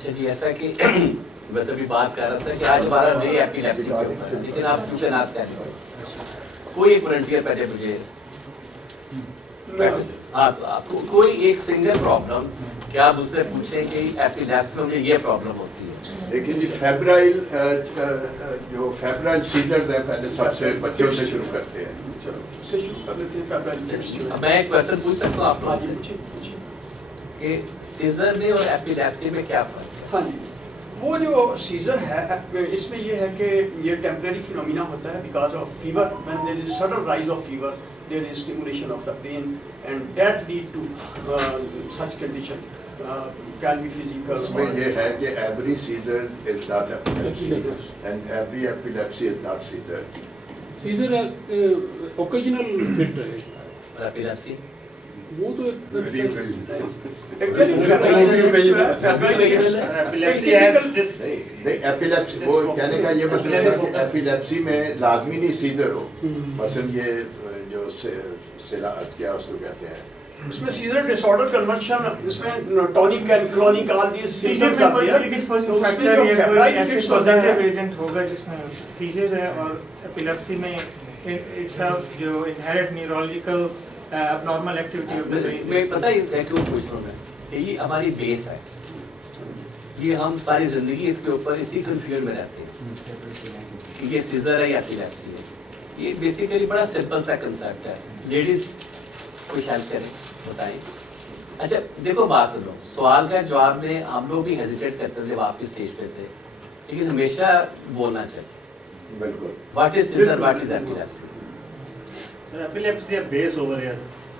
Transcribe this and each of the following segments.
اچھا جی، ایسا کہ میں ابھی بات کر رہا تھا کہ آج ہمارا ڈے ایپیلیپسی کے اوپر ہے، لیکن آپ چونکہ ناس کہہ رہے ہیں کوئی ایک والنٹیئر پہلے مجھے ہاں تو آپ کو کوئی ایک سنگل پرابلم کیا آپ اس سے پوچھیں کہ ایپیلیپسی میں مجھے یہ پرابلم ہوتی ہے؟ لیکن جی فیبرائل جو فیبرائل سیزرز ہیں پہلے سب سے بچوں سے شروع کرتے ہیں. چلو اس سے شروع کر لیتے ہیں فیبرائل. میں ایک کوشچن پوچھ سکتا ہوں آپ کو کہ سیزر میں اور ایپیلیپسی میں کیا فرق ہے؟ ہاں جی، وہ جو سیزر ہے اس میں یہ ہے کہ یہ ٹیمپریری فینومینا ہوتا ہے because of fever. When there is sudden rise of fever there is stimulation of the brain and that lead to such condition can be physical. اس میں یہ ہے کہ every seizure is not epilepsy and every epilepsy is not seizure. Seizure occasional fit ہے اور epilepsy وہ تو epilepsy وہ کہنے کا یہ مطلب ہے کہ ایپیلیپسی میں لازمی نہیں سیزر ہو، مثلا یہ جو کیا اس کو کہتے ہیں اس میں سیزر ڈس آرڈر کنورشن، اس میں tonic and clonic all these symptoms are there. تو اس میں جو فیبرائل فٹس ہوتا ہے ایجنٹ ہوگا جس میں سیزر ہے، اور ایپیلیپسی میں اٹسیلف جو انہیرنٹ نیورولوجیکل اب نارمل ایکٹیویٹی. میں پتہ ہے کیوں پوچھ رہا ہوں میں کہ یہ ہماری بیس ہے، یہ ہم ساری زندگی اس کے اوپر اسی کنفیوژن میں رہتے ہیں کہ یہ سیزر ہے یا ایپیلیپسی ہے. یہ بیسیکلی بڑا سمپل سا کنسیپٹ ہے. لیڈیز کچھ ہیلپ کریں، بتائیں. اچھا دیکھو بات سنو، سوال کا جواب میں ہم لوگ بھی ہیزیٹیٹ کرتے تھے جب آپ کی اسٹیج پہ تھے، لیکن ہمیشہ بولنا چاہیے. بالکل. What is seizure, what is epilepsy? Epilepsy base over ہے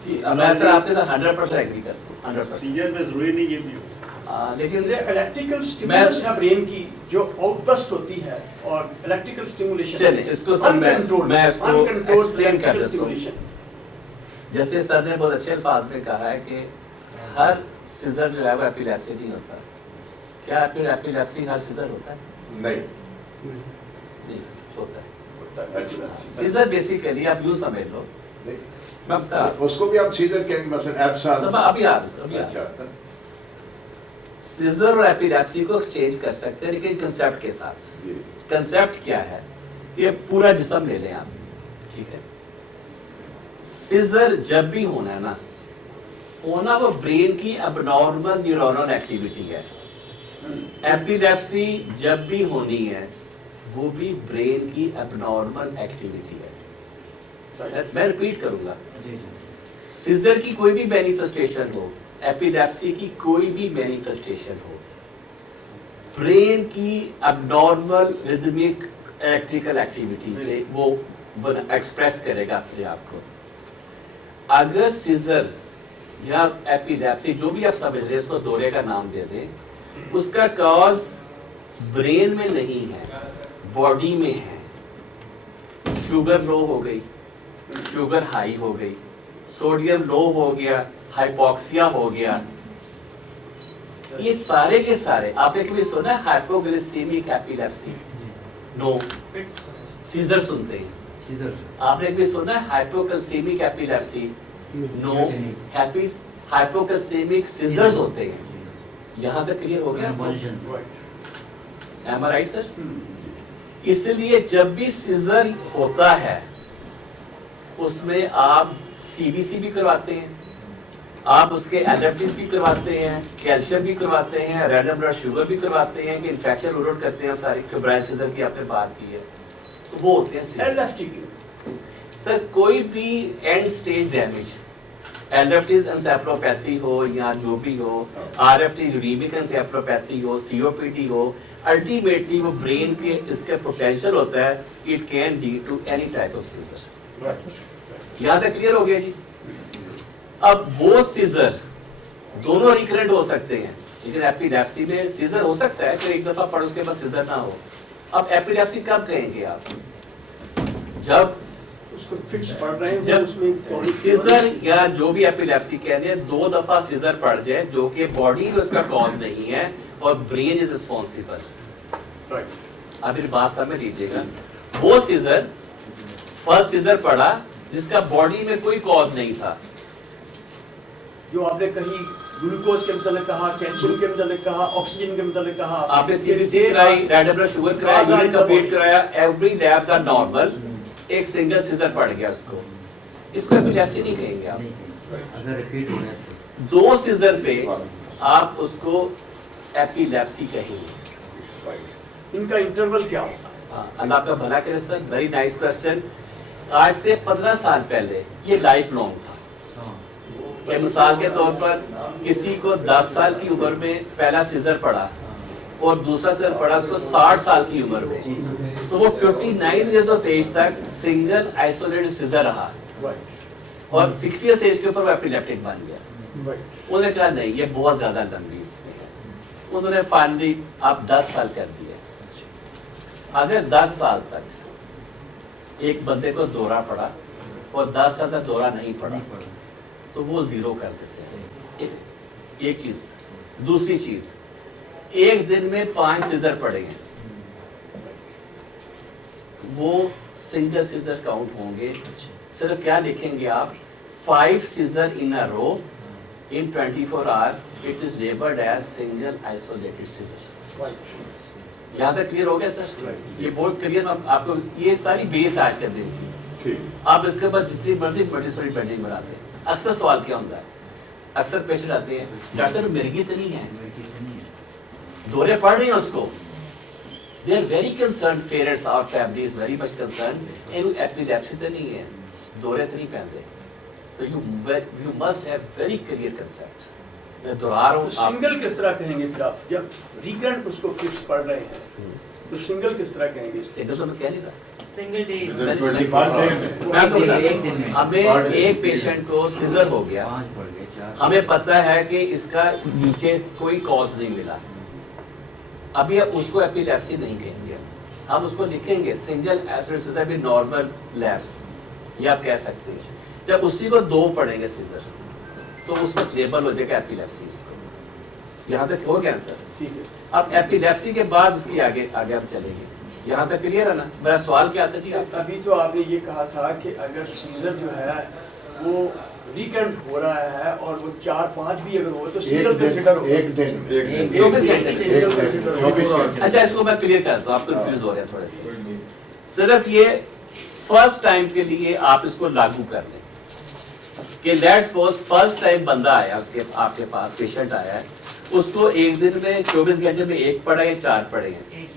جی میں سر آپ کے ساتھ 100% ایگری کرتا ہوں، 100%. سیزر میں ضروری نہیں یہ بھی ہو، لیکن الیکٹریکل سٹیمولس ہے برین کی جو آؤٹ بسٹ ہوتی ہے، اور الیکٹریکل سٹیمولیشن چلیں اس کو میں اس کو ایکسپلین کر دیتا ہوں. جیسے سر نے بہت اچھے الفاظ میں کہا ہے کہ ہر سیزر جو ہے وہ ایپیلیپسی نہیں ہوتا. کیا ایپیلیپسی ہر سیزر ہوتا ہے؟ نہیں نہیں ہوتا ہے. اچھا سیزر بیسیکلی آپ یوں سمجھ لو، اس کو بھی آپ سیزر کہیں گے مثلا ابھی اچھا سیزر اور ایپیلیپسی کو ایکسچینج کر سکتے ہیں لیکن کنسیپٹ کے ساتھ. کنسیپٹ کیا ہے؟ یہ پورا جسم لے لیں آپ، ٹھیک ہے. سیزر جب بھی ہونا ہے نا، ہونا وہ برین کی اب نارمل نیورونل ایکٹیویٹی ہے. ایپیلیپسی جب بھی ہونی ہے وہ بھی برین کی اب نارمل ایکٹیویٹی ہے. میں ریپیٹ کروں گا، سیزر کی کوئی بھی مینیفیسٹیشن ہو، ایپیلیپسی کی کوئی بھی مینیفیسٹیشن ہو، برین کی اب نارمل ریدمک الیکٹریکل ایکٹیویٹی سے وہ ایکسپریس کرے گا اپنے آپ کو. اگر سیزر یا ایپیلیپسی جو بھی آپ سمجھ رہے ہیں، اس کو دورے کا نام دے دیں، اس کا کاز برین میں نہیں ہے، باڈی میں ہے. شوگر لو ہو گئی، شوگر ہائی ہو گئی، سوڈیم لو ہو گیا، ہائپوکسیا ہو گیا، یہ سارے کے سارے. آپ نے کبھی سنا ہے ہائپوگلیسیمک ایپیلیپسی؟ نو. سیزر سنتے ہیں. آپ نے کبھی سنا ہے ہائپوکلسیمک ایپیلیپسی؟ نو. ہائپوکلسیمک سیزرز ہوتے ہیں. یہاں تک کلیئر ہو گیا؟ Am I right, sir? اس لیے جب بھی سیزر ہوتا ہے اس میں آپ سی بی سی بھی کرواتے ہیں، آپ اس کے ایل ایف ڈیز بھی کرواتے ہیں، کیلشیم بھی کرواتے ہیں، ریڈم بلڈ شوگر بھی کرواتے ہیں کہ انفیکشن روٹ کرتے ہیں. ہم ساری فیبرائل سیزر کی آپ نے بات کی ہے، تو وہ ہوتے ہیں سیزر. سر کوئی بھی end stage damage, L F Ts encephalopathy ہو یا جو بھی ہو، R F Ts uremic encephalopathy ہو، سی او پی ڈی ہو، الٹیمیٹلی وہ برین کے اس کا پوٹینشیل ہوتا ہے، it can lead to any type of seizure. یہاں تک کلیئر ہو گیا جی؟ اب وہ سیزر دونوں ریکرنٹ ہو سکتے ہیں، لیکن ایپیلیپسی میں سیزر ہو سکتا ہے کہ ایک دفعہ پڑھ اس کے بعد سیزر نہ ہو. اب ایپیلیپسی کب کہیں گے آپ؟ جب سیزر یا جو بھی ایپیلیپسی کہہ رہے ہیں 2 دفعہ سیزر پڑ جائے جو کہ باڈی میں اس کا کاز نہیں ہے اور برین از ریسپانسیبل. اب میری بات سمجھ لیجیے گا، وہ سیزر فرسٹ سیزر پڑا جس کا باڈی میں کوئی کاز نہیں تھا، जो आपने कहीं ग्लूकोज के मतलब कहा, कैल्शियम के मतलब कहा, ऑक्सीजन के मतलब कहा, आपने सीबीसी कराई, रेड ब्लड शुगर कराया, यूरिन का वेट कराया, एवरी लैब्स आर नॉर्मल, एक सिंगल सीजर पड़ गया उसको, इसको एपिलेप्सी नहीं कहेंगे आप। अगर रिपीट हो गया तो 2 सीजर पे आप उसको एपिलेप्सी कहेंगे। इनका इंटरवल क्या होगा? हाँ, अल्लाह आपका भला करे सर, वेरी नाइस क्वेश्चन। आज से 15 साल पहले ये लाइफ लॉन्ग था कि मिसाल के तौर पर किसी को 10 साल की उम्र में पहला सीजर पड़ा और दूसरा सीजर पड़ा उसको 60 साल की उम्र में, तो वो 59 इयर्स ऑफ एज तक सिंगल आइसोलेटेड सीजर रहा और 60 इयर्स एज के ऊपर वो एपिलेप्टिक बन गया। उन्होंने कहा नहीं ये बहुत ज्यादा लंबी इसमें है, उन्होंने फाइनली आप 10 साल कर दिए। अगर 10 साल तक एक बंदे को दौरा पड़ा और 10 साल तक दौरा नहीं पड़ा तो वो 0 कर देते हैं। एक चीज, दूसरी चीज, एक दिन में 5 सीजर पड़ेंगे, वो सिंगल सीजर काउंट होंगे। सिर्फ क्या लिखेंगे आप, 5 seizure in a row in 24 hour, it is labeled as single isolated scissor। यहाँ तक क्लियर हो गया सर? ये बहुत क्लियर, आपको ये सारी बेस आज कर देनी चाहिए। ठीक। आप इसके बाद जितनी मर्जी मल्टीस्टोरी बिल्डिंग बनाते हैं, अक्सर सवाल क्या होता है, अक्सर पेशेंट आते हैं डॉक्टर साहब मिर्गी तो नहीं है, दौरे पड़ रहे हैं उसको, they are very concerned, parents our family is very much concerned, इनको एपिलेप्सी तो नहीं है, दौरे तो नहीं पहनते, तो you must have very clear concept। मैं दोहरा रहा हूँ, सिंगल किस तरह कहेंगे फिर आप, जब रिकरेंट उसको फिक्स पढ़ रहे हैं तो सिंगल किस तरह कहेंगे? सिंगल तो मैं कह नहीं था, Single day. Within 25 days। मैं आपको बता एक दिन में। रहा हूँ, हमें एक पेशेंट को सीजर हो गया, 5 पड़ गए 4, हमें पता है कि इसका नीचे कोई कॉज नहीं मिला, अभी अब उसको एपिलेप्सी नहीं कहेंगे, हम उसको लिखेंगे सिंगल आइसोलेटेड सीजर भी नॉर्मल लैप्स, ये आप कह सकते हैं। जब उसी को 2 पड़ेंगे सीजर तो उस वक्त लेबल हो जाएगा एपिलेप्सी उसको। यहाँ तक हो गया ना सर? ठीक है। अब एपिलेप्सी के बाद उसकी आगे आगे हम चलेंगे, यहाँ तक क्लियर है ना? मेरा सवाल क्या था जी? अभी तो आपने ये कहा था कि अगर सीजर जो है वो रिकरेंट हो रहा है और वो 4-5 भी अगर हो तो सिंगल कंसीडर होगा। एक दिन 24 घंटे। सिंगल कंसीडर 24 घंटे। अच्छा, इसको मैं क्लियर करता हूँ, आप कंफ्यूज हो रहे हैं थोड़े से। सिर्फ ये फर्स्ट टाइम के लिए आप इसको लागू कर लें कि लेट्स सपोज फर्स्ट टाइम बंदा आया, उसके आपके पास पेशेंट आया है, उसको एक दिन में 24 घंटे में 1 पड़ा या 4 पड़े हैं,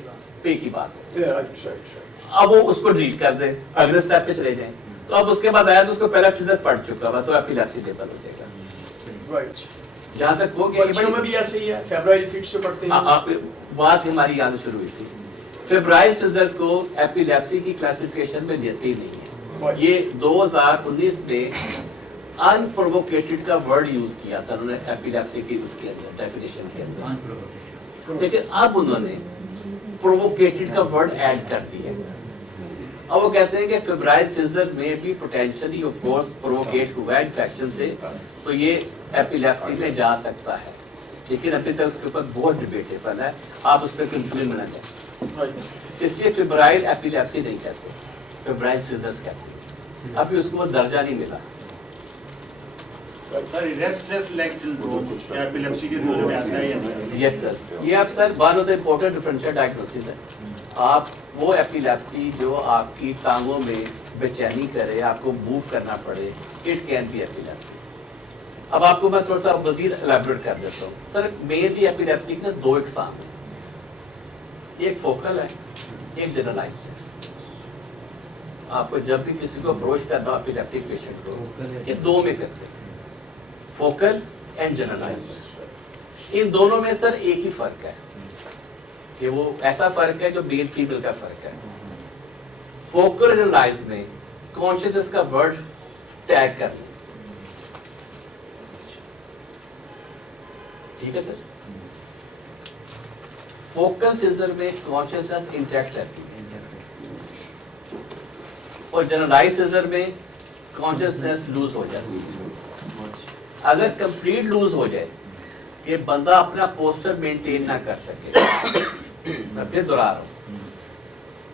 पे की बात है। अब वो उसको डिलीट कर दे, अगले स्टेप पे चले जाएं, तो अब उसके बाद आया तो उसको पहला फिजर पड़ चुका हुआ, तो एपिलेप्सी लेबल हो जाएगा। राइट। जहाँ तक वो गया बच्चों में भी ऐसे ही है, फेब्राइल फिट से पढ़ते हैं। आप बात हमारी यहाँ से शुरू हुई थी, फेब्राइल सीजर्स को एपिलेप्सी की क्लासिफिकेशन में लेते ही नहीं है। ये 2019 में अनप्रोवोकेटेड का वर्ड यूज किया था उन्होंने, एपिलेप्सी की उसके अंदर डेफिनेशन के अंदर, लेकिन अब उन्होंने प्रोवोकेटेड का वर्ड ऐड कर दिया। अब वो कहते हैं कि फेब्राइल सीजर में भी पोटेंशियली ऑफ कोर्स प्रोवोकेट हुआ इन्फेक्शन से, तो ये एपिलेप्सी में जा सकता है, लेकिन अभी तक उसके ऊपर बहुत डिबेटेबल है, आप उस पर कंफ्यूजन न जाए। इसलिए फेब्राइल एपिलेप्सी नहीं कहते, फेब्राइल सीजर्स कहते हैं, अभी उसको वो दर्जा नहीं मिला। सर रेस्टलेस लेग सिंड्रोम क्या एपिलेप्सी के जोड़े में आता है या नहीं? यस सर, ये आप sir one of the important differential diagnosis है। आप वो एपिलेप्सी जो आपकी टांगों में बेचैनी करे, आपको मूव करना पड़े, इट कैन बी एपिलेप्सी। अब आपको मैं थोड़ा सा मजीद एलैबोरेट कर देता हूँ सर। मेनली एपिलेप्सी के 2 इकसाम है, एक फोकल है, एक जनरलाइज्ड है। आपको जब भी किसी को अप्रोच करना हो एपिलेप्टिक पेशेंट को, ये 2 में करते हैं, फोकल एंड जनरलाइज्ड। इन दोनों में सर एक ही फर्क है कि वो ऐसा फर्क है जो मेल फीमेल का फर्क है। फोकल जनरलाइज्ड में कॉन्शियसनेस का वर्ड टैग कर दें, ठीक है सर। फोकल सीजर में कॉन्शियसनेस इंटैक्ट रहती है और जनरलाइज्ड सीजर में कॉन्शियसनेस लूज हो जाती है। अगर कंप्लीट लूज हो जाए कि बंदा अपना पोस्चर मेंटेन ना कर सके, मैं फिर दोहरा रहा हूँ,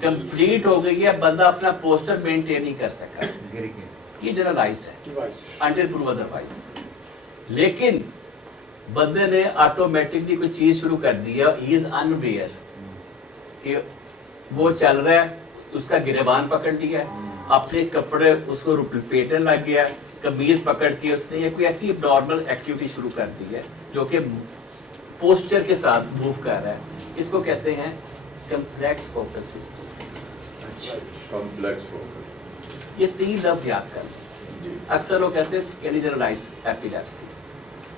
कंप्लीट हो गई है, बंदा अपना पोस्चर मेंटेन नहीं कर सका, ये जनरलाइज्ड है, अनटिल प्रूव अदरवाइज। لیکن بندے نے آٹومیٹکلی کوئی چیز شروع کر دی ہے, ہی از انویئر کہ وہ چل رہا ہے, اس کا گریبان پکڑ لیا ہے, اپنے کپڑے اس کو لپیٹنے لگ گیا, قمیض پکڑ کے اس نے یہ کوئی ایسی نارمل ایکٹیویٹی شروع کر دی ہے جو کہ پوسچر کے ساتھ موو کر رہا ہے. اس کو کہتے ہیں کمپلیکس فوکل سیزرز. کمپلیکس ہو یہ 3 لفظ یاد کر لیں. اکثر وہ کہتے ہیں اسکینی جنرلائز ایپیلیپسی,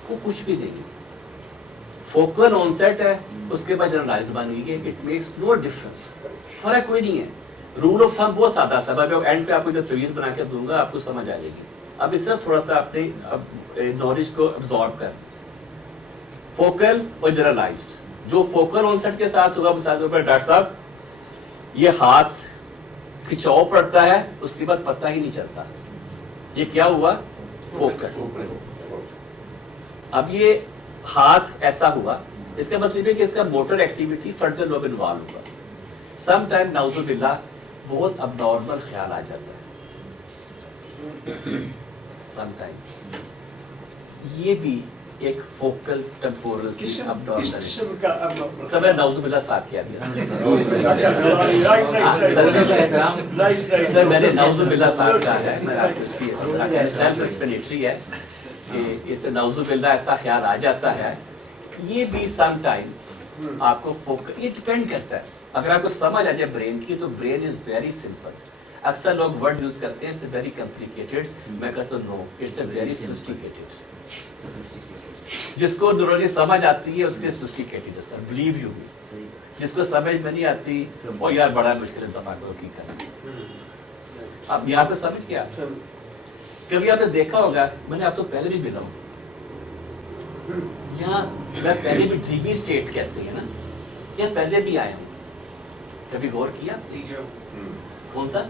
وہ کچھ بھی نہیں, فوکل آنسیٹ ہے, اس کے بعد جنرلائز بن گئی ہے. اٹ میکس نو ڈفرنس, فرق کوئی نہیں ہے. رول آف تھم بہت سادہ سا ہے, اینڈ پہ آپ کو جو تویز بنا کے دوں گا آپ کو سمجھ آ جائے گی. اب اس سے تھوڑا سا اپنے نالج کو ابزارب کر. فوکل اور جنرلائزڈ, جو فوکل آنسیٹ کے ساتھ ہوگا مثال کے اوپر ڈاکٹر صاحب یہ ہاتھ کھچاؤ پڑتا ہے, اس کے بعد پتہ ہی نہیں چلتا یہ کیا ہوا, فوکل. اب یہ ہاتھ ایسا ہوا, اس کا مطلب ہے کہ اس کا motor activity frontal lobe involve ہوا. سم ٹائم نعوذ باللہ بہت اب نارمل خیال آ جاتا ہے. سم ٹائم یہ بھی ایک فوکل ٹیمپورل کس اب نارمل قسم کا abnormal؟ سب نعوذ باللہ صاف کیا دیا. اچھا, right. سر میں نے نعوذ باللہ صاحب کہا ہے, میں آپ کو اس کی سیلف ایکسپلینیٹری ہے کہ اس سے نعوذ باللہ ایسا خیال آ جاتا ہے. یہ بھی سم ٹائم آپ کو فوکل, یہ ڈپینڈ کرتا ہے. اگر آپ کو سمجھ آ جائے برین کی تو برین از ویری سمپل. اکثر لوگ ورڈ یوز کرتے ہیں ویری کمپلیکیٹڈ, میں کہتا ہوں نو, اٹس اے ویری سوفسٹیکیٹڈ. جس کو نورولوجی سمجھ آتی ہے اس کے سوفسٹیکیٹڈ ہے سر, بلیو یو می. جس کو سمجھ میں نہیں آتی وہ یار بڑا مشکل اتفاق کو کی کرنا. اب یہاں تک سمجھ گیا. کبھی آپ نے دیکھا ہوگا, میں نے آپ تو پہلے بھی ملا ہوں یہاں, میں پہلے بھی ڈی بی اسٹیٹ کہتے ہیں نا, یا پہلے بھی آئے ہوں, کبھی غور کیا؟ کون سا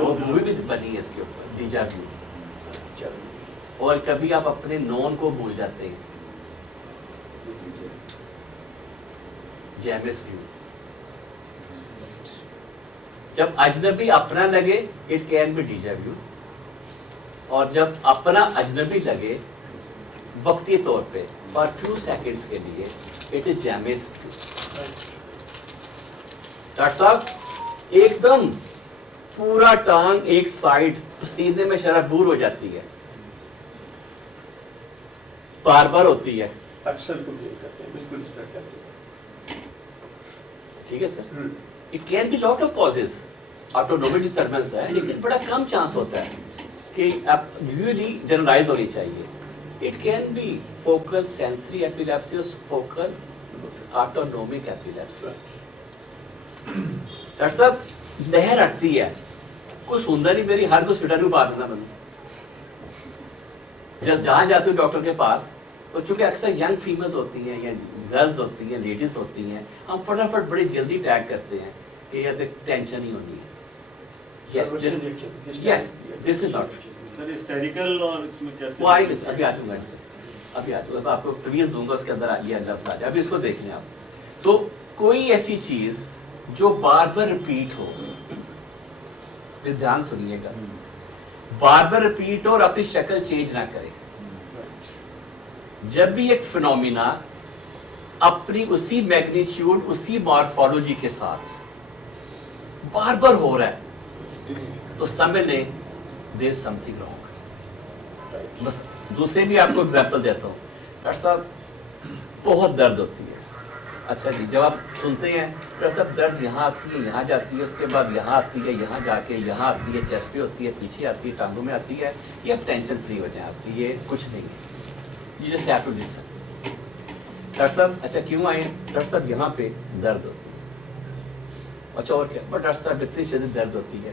وہ مووی بھی بنی ہے اس کے اوپر, ڈیجا ویو. اور کبھی آپ اپنے نون کو بھول جاتے ہیں, جیمس ویو. جب اجنبی اپنا لگے اٹ کین بی ڈیجا ویو, اور جب اپنا اجنبی لگے وقتی طور پہ فار فیو سیکنڈز کے لیے اٹ از جیمس ویو. ڈاکٹر صاحب ایک دم پورا ٹانگ ایک سائڈ پسینے میں شرابور ہو جاتی ہے, بار بار ہوتی ہے. اکثر کو یہ کرتے ہیں, بالکل اس طرح کرتے ہیں. ٹھیک ہے sir, it can be lot of causes, autonomic disturbance ہے لیکن بڑا کم چانس ہوتا ہے کہ آپ یوزلی جنرلائز ہونی چاہیے. It can be focal sensory epilepsy اور فوکل آٹونومک ایپیلیپسی. ڈاکٹر صاحب لہر ہٹتی ہے, کوئی سنتا نہیں, میری ہر کوئی سٹر بات دینا میں جب جہاں جاتے ہو ڈاکٹر کے پاس, اور چونکہ اکثر ینگ فیمیلز ہوتی ہیں یا گرلز ہوتی ہیں, لیڈیز ہوتی ہیں, ہم فٹافٹ بڑی جلدی ٹیگ کرتے ہیں کہ یہ ٹینشن ہی ہونی ہے. یس دس از ناٹ ہسٹیریکل, اور اس میں کیسے وہ آئے گا سر, ابھی آ جاؤں گا, ابھی آ جاؤں گا, آپ کو فریز دوں گا, اس کے اندر یہ لفظ آ جائے. ابھی اس کو دیکھ لیں آپ. تو کوئی ایسی چیز جو بار بار ریپیٹ ہو, پھر دھیان سنیے گا, بار بار ریپیٹ اور اپنی شکل چینج نہ کرے. جب بھی ایک فنومینا اپنی اسی میگنیچیوڈ, اسی مارفالوجی کے ساتھ بار بار ہو رہا ہے تو سمجھ لیں دیر سم تھنگ رانگ. بس دوسرے بھی آپ کو ایگزامپل دیتا ہوں. ڈاکٹر صاحب بہت درد ہوتی ہے, اچھا جی, جب آپ سنتے ہیں ڈاکٹر صاحب درد یہاں آتی ہے, یہاں جاتی ہے, اس کے بعد یہاں آتی ہے, یہاں جا کے یہاں آتی ہے, چیسٹ پہ ہوتی ہے, پیچھے آتی ہے, ٹانگوں میں آتی ہے, یہ آپ ٹینشن فری ہو جائیں, آپ یہ کچھ نہیں ہے, you just have to listen. Doctor صاحب اچھا کیوں آئے ہیں؟ ڈاکٹر صاحب یہاں پہ درد ہوتی ہے. اچھا اور کیا؟ بٹ ڈاکٹر صاحب اتنی شدید درد ہوتی ہے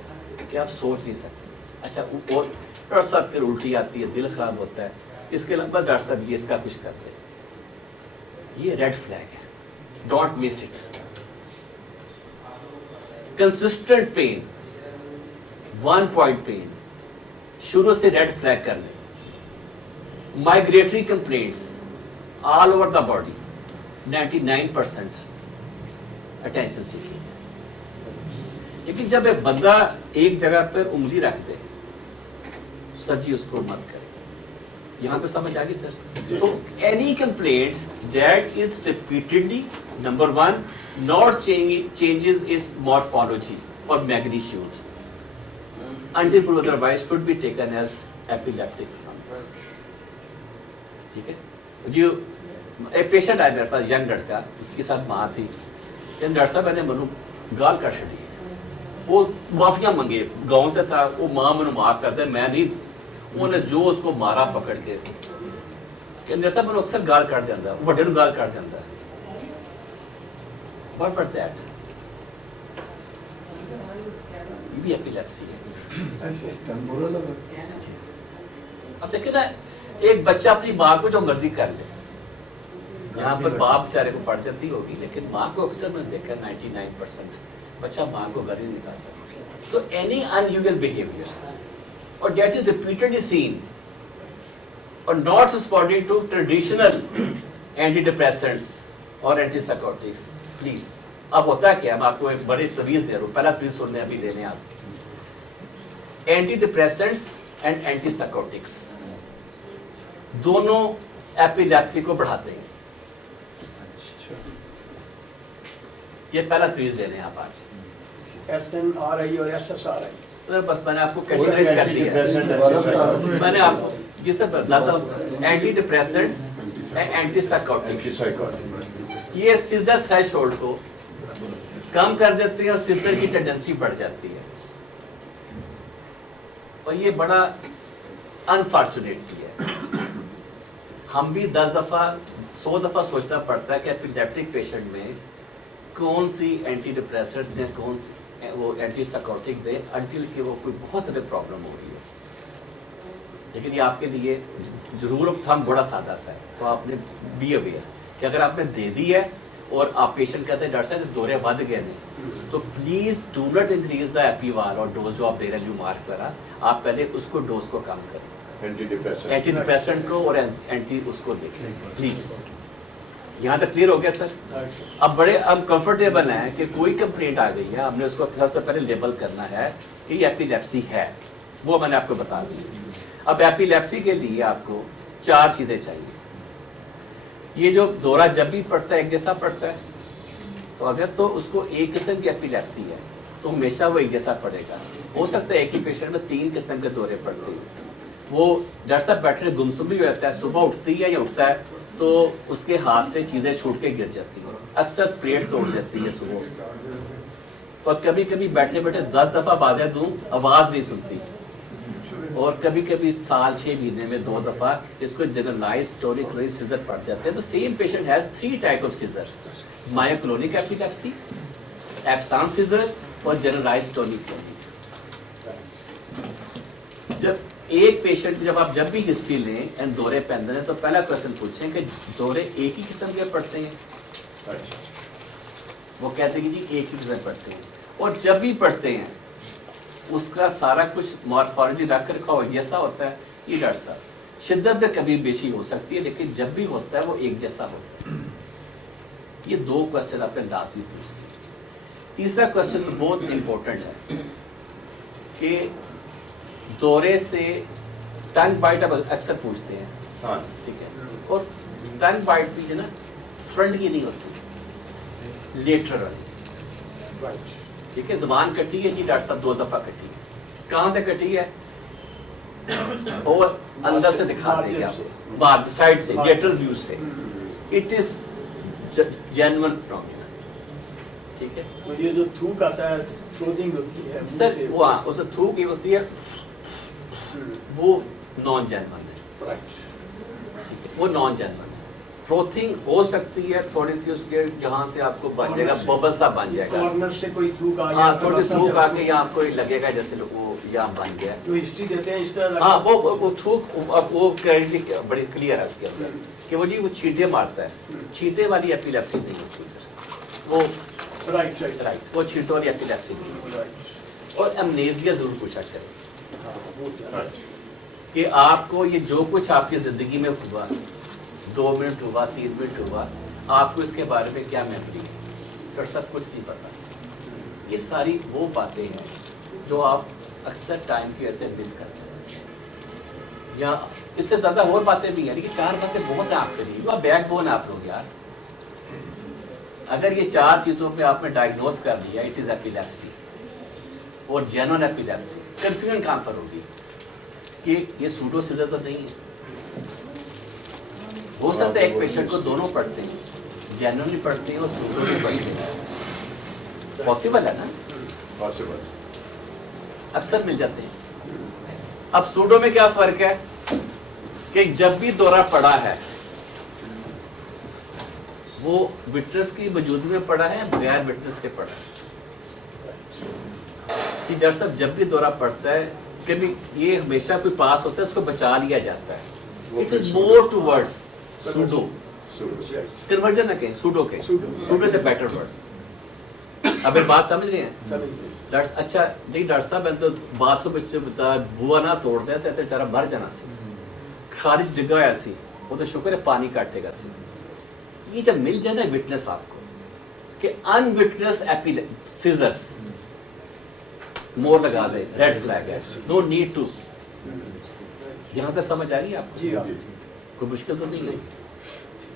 کہ آپ سوچ نہیں سکتے. اچھا اور ڈاکٹر صاحب پھر الٹی آتی ہے, دل خراب ہوتا ہے, اس کے علاوہ ڈاکٹر صاحب یہ اس کا کچھ کرتے ہیں. یہ ریڈ فلیگ ہے, don't miss it. Consistent pain, 1 point pain, شروع سے ریڈ فلیگ کر لیں. Migratory complaints all over the body, 99% attention سیکھیں. لیکن جب ایک بندہ ایک جگہ پر انگلی رکھ دے, سر جی اس کو مت کرے, यहाँ तक समझ आ गई सर? तो any complaint that is repeatedly, number one, not changes its morphology or magnitude until proved otherwise should be taken as epileptic phenomenon. ठीक है? जो एक पेशेंट आया मेरे पास, यंग लड़का, उसके साथ माँ थी, डॉक्टर साहब मैंने मनु गाल काट छड़ी, वो माफिया मंगे, गाँव से था, वो माँ मैंने माफ कर दे, मैं नहीं, उन्होंने जो उसको मारा पकड़ के, डॉक्टर साहब मैंने अक्सर गाल काट जाता, वड्डे नूं गाल काट जाता, what was that? ये भी एपिलेप्सी है। अब देखिए ना, एक बच्चा अपनी माँ को जो मर्जी कर ले, यहाँ पर बाप बेचारे को पड़ जाती होगी, लेकिन माँ को अक्सर मैंने देखा 99% बच्चा माँ को घर ही नहीं निकाल सकता। तो एनी अनयूजुअल बिहेवियर और that is repeatedly seen or not responding to traditional antidepressants or antipsychotics, please। अब होता क्या, मैं आपको एक बड़ी तवीज़ दे रहा हूँ, पहला तवीज़ सुनने अभी लेने आप। एंटीडिप्रेसेंट्स एंड एंटीसाइकोटिक्स दोनों एपिलेप्सी को बढ़ाते हैं। ये पहला तवीज़ लेने आप आज। SNRI और SSRI। सर बस मैंने आपको कैटेगराइज कर दिया, मैंने आपको ये सब बताता हूँ। एंटीडिप्रेसेंट्स एंड एंटीसाइकोटिक्स ये सीजर थ्रेशोल्ड को कम कर देते हैं और सीजर की टेंडेंसी बढ़ जाती है, और ये बड़ा अनफॉर्चुनेटली है। हम भी 10 दफा 100 दफा सोचना पड़ता है कि एपिलेप्टिक पेशेंट में कौन सी एंटी डिप्रेसेंट्स हैं, कौन सी वो एंटी साइकोटिक दें, अंटिल कि वो कोई बहुत बड़ी प्रॉब्लम हो रही है। लेकिन ये आपके लिए जरूर हम बड़ा सादा सा है, तो आपने बी अवेयर कि अगर आपने दे दी है और आप पेशेंट कहते हैं डॉक्टर साहब दौरे बढ़ गए नहीं, तो please do not increase the एपीवार और डोज जो आप दे रहे हैं, जो मार्क करा, आप पहले उसको डोज को कम करें, एंटी डिप्रेसेंट को और एंटी उसको देखें प्लीज। यहाँ तक क्लियर हो गया सर? अब बड़े हम कंफर्टेबल हैं कि कोई कंप्लेंट आ गई है, हमने उसको सबसे पहले लेबल करना है कि ये एपिलेप्सी है, वो मैंने आपको बता दी। अब एपिलेप्सी के लिए आपको 4 चीजें चाहिए। ये जो दौरा जब भी पड़ता है एक जैसा पड़ता है, तो अगर तो उसको एक किस्म की एपिलेप्सी है तो हमेशा वो एक जैसा पड़ेगा। हो सकता है एक ही पेशेंट में 3 किस्म के दौरे पड़ते हैं, वो डॉक्टर साहब बैठे गुमसुम भी रहता है, सुबह उठती है या उठता है तो उसके हाथ से चीजें छूट के गिर जाती हैं, अक्सर पेट तोड़ देती है सुबह, और कभी कभी बैठे बैठे 10 दफा बाजा दूं आवाज नहीं सुनती, और कभी कभी साल 6 महीने में 2 दफा इसको जनरलाइज्ड टोनिक सीजर पड़ जाते हैं। तो same patient has 3 type of seizure, myoclonic epilepsy, absence seizure और जनरलाइज्ड टोनिक। जब एक पेशेंट जब आप जब भी हिस्ट्री लें एंड दौरे पहनते हैं तो पहला क्वेश्चन पूछें कि दौरे एक ही किस्म के पड़ते हैं, वो कहते हैं कि जी एक ही किस्म पड़ते हैं, और जब भी पढ़ते हैं उसका सारा कुछ मॉर्फोलॉजी रख रखा हो जैसा होता है। ये डॉक्टर साहब शिद्दत में कभी बेशी हो सकती है, लेकिन जब भी होता है वो एक जैसा होता है। ये 2 क्वेश्चन आपने लास्टली पूछे। तीसरा क्वेश्चन तो बहुत इंपॉर्टेंट है कि दौरे से टंग बाइट अब अक्सर पूछते हैं, हाँ ठीक है, और टंग बाइट भी जो ना फ्रंट की नहीं होती, लेटरल, ठीक है। जुबान कटी है जी डॉक्टर साहब 2 दफा कटी है, कहाँ से कटी है? और अंदर से दिखा देंगे आपको, बाद साइड से, लेटरल व्यू से। इट इज जेन्युइन फिनोमेना, ठीक है। तो ये जो थूक आता है, फ्लोटिंग होती है सर वो उसे थूक ही होती है, वो नॉन जेन्युइन है, ठीक है, वो नॉन जेन्युइन है। फ्रोथिंग हो सकती है थोड़ी सी उसके जहाँ से आपको बन जाएगा, बबल सा बन जाएगा, कॉर्नर से कोई थूक आ गया, हाँ थोड़ी सी थूक आके यहाँ आपको लगेगा जैसे वो यहाँ बन गया। तो हिस्ट्री देते हैं इस तरह। हाँ वो थूक वो क्लियरली बड़ी क्लियर है उसके अंदर कि वो जी वो छींटे मारता है, छींटे वाली एपिलेप्सी नहीं होती सर, वो राइट राइट राइट, वो छींटों वाली एपिलेप्सी नहीं होती। राइट। और एमनेजिया जरूर पूछा करें कि आपको ये जो कुछ आपकी जिंदगी में हुआ, 2 मिनट हुआ, 3 मिनट हुआ, आपको इसके बारे में क्या मेमोरी है? डॉक्टर साहब कुछ नहीं पता। ये सारी वो बातें हैं जो आप अक्सर टाइम की वजह से मिस करते हैं, या اس سے زیادہ اور باتیں بھی ہیں، لیکن 4 باتیں بہت ہیں آپ کے لیے، بیک بون ہے آپ لوگ یار. اگر یہ 4 چیزوں پہ آپ نے ڈائگنوز کر لیا اٹ از ایپیلیپسی اور جینون ایپیلیپسی، کنفیوژن کہاں پر ہوگی کہ یہ سوڈو سیزر تو نہیں ہے. ہو سکتا ہے ایک پیشنٹ کو دونوں پڑھتے ہیں، جینونلی پڑھتے ہیں اور سوڈو بھی پڑھتے ہیں، پاسبل ہے نا، پاسبل اکثر مل جاتے ہیں. اب سوڈو میں کیا فرق ہے کہ جب بھی دورہ پڑا ہے وہ وٹنس کی موجودگی میں پڑا ہے بغیر وٹنس کے پڑا ہے. کہ ڈاکٹر صاحب جب بھی دورہ پڑتا ہے کبھی یہ ہمیشہ کوئی پاس ہوتا ہے اس کو بچا لیا جاتا ہے. It is more towards pseudo, conversion نہ کہیں سوڈو کے، pseudo is a better word. اب یہ بات سمجھ رہے ہیں اچھا نہیں ڈاکٹر صاحب میں تو بات کو بچے بتا بوا نہ توڑ دیا تو بیچارہ مر جانا سی، خارج ڈگا ہوا سی، وہ تو شکر ہے پانی کاٹے گا سی. یہ جب مل جائے نا وٹنس آپ کو کہ ان وٹنس سیزرس مور لگا دے، ریڈ فلیگ ہے، نو نیڈ ٹو. یہاں تک سمجھ آ گئی آپ کو؟ کوئی مشکل تو نہیں ہے.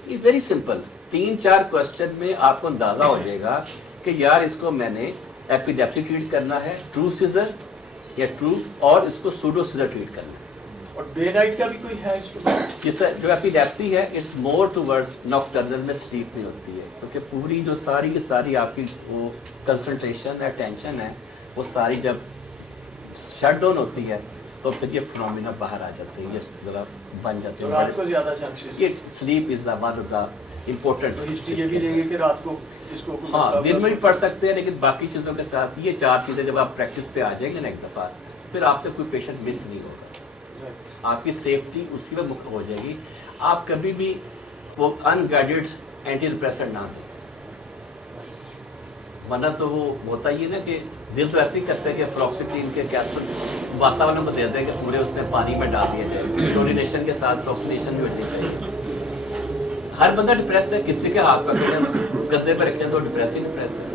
یہ ویری سمپل 3-4 کوشچن میں آپ کو اندازہ ہو جائے گا کہ یار اس کو میں نے ایپیلیپسی ٹریٹ کرنا ہے ٹرو سیزر یا ٹرو، اور اس کو سوڈو سیزر ٹریٹ کرنا ہے. اور ڈے نائٹ کا بھی کوئی ہے اس کو؟ جس سے جو ایپیلیپسی ہے اٹس مور ٹوورڈز ناکٹرنل میں سلیپ نہیں ہوتی ہے، کیونکہ پوری جو ساری کی ساری آپ کی وہ کنسنٹریشن ہے، ٹینشن ہے، وہ ساری جب شٹ ڈاؤن ہوتی ہے تو پھر یہ فنومینا باہر آ جاتے ہیں، یہ ذرا بن جاتے تو ہیں. رات کو زیادہ چانسز، یہ sleep is one of the important. History یہ بھی لیں گے کہ رات کو اس کو کوئی ہاں مسئلہ دن میں بھی ہوگا؟ پڑھ سکتے ہیں، لیکن باقی چیزوں کے ساتھ یہ 4 چیزیں جب آپ پریکٹس پہ آ جائیں گے نا ایک دفعہ، پھر آپ سے کوئی پیشنٹ مس نہیں ہوگا. آپ کی سیفٹی اسی میں ہو جائے گی. آپ کبھی بھی وہ ان گائیڈڈ اینٹی ڈپریسنٹ نہ دیں، ورنہ تو وہ ہوتا ہی ہے نا کہ دل تو ایسے ہی کرتا ہے کہ فلاکسیٹین کے کیپسول واسا والوں کو دے دیں کہ پورے اس میں پانی میں ڈال دیا جائے. کلورینیشن کے ساتھ فلاکسینیشن بھی ہونی چاہیے. ہر بندہ ڈپریس ہے، کسی کے ہاتھ پکڑے گدے پہ رکھیں تو ڈپریس ہی ڈپریس ہے.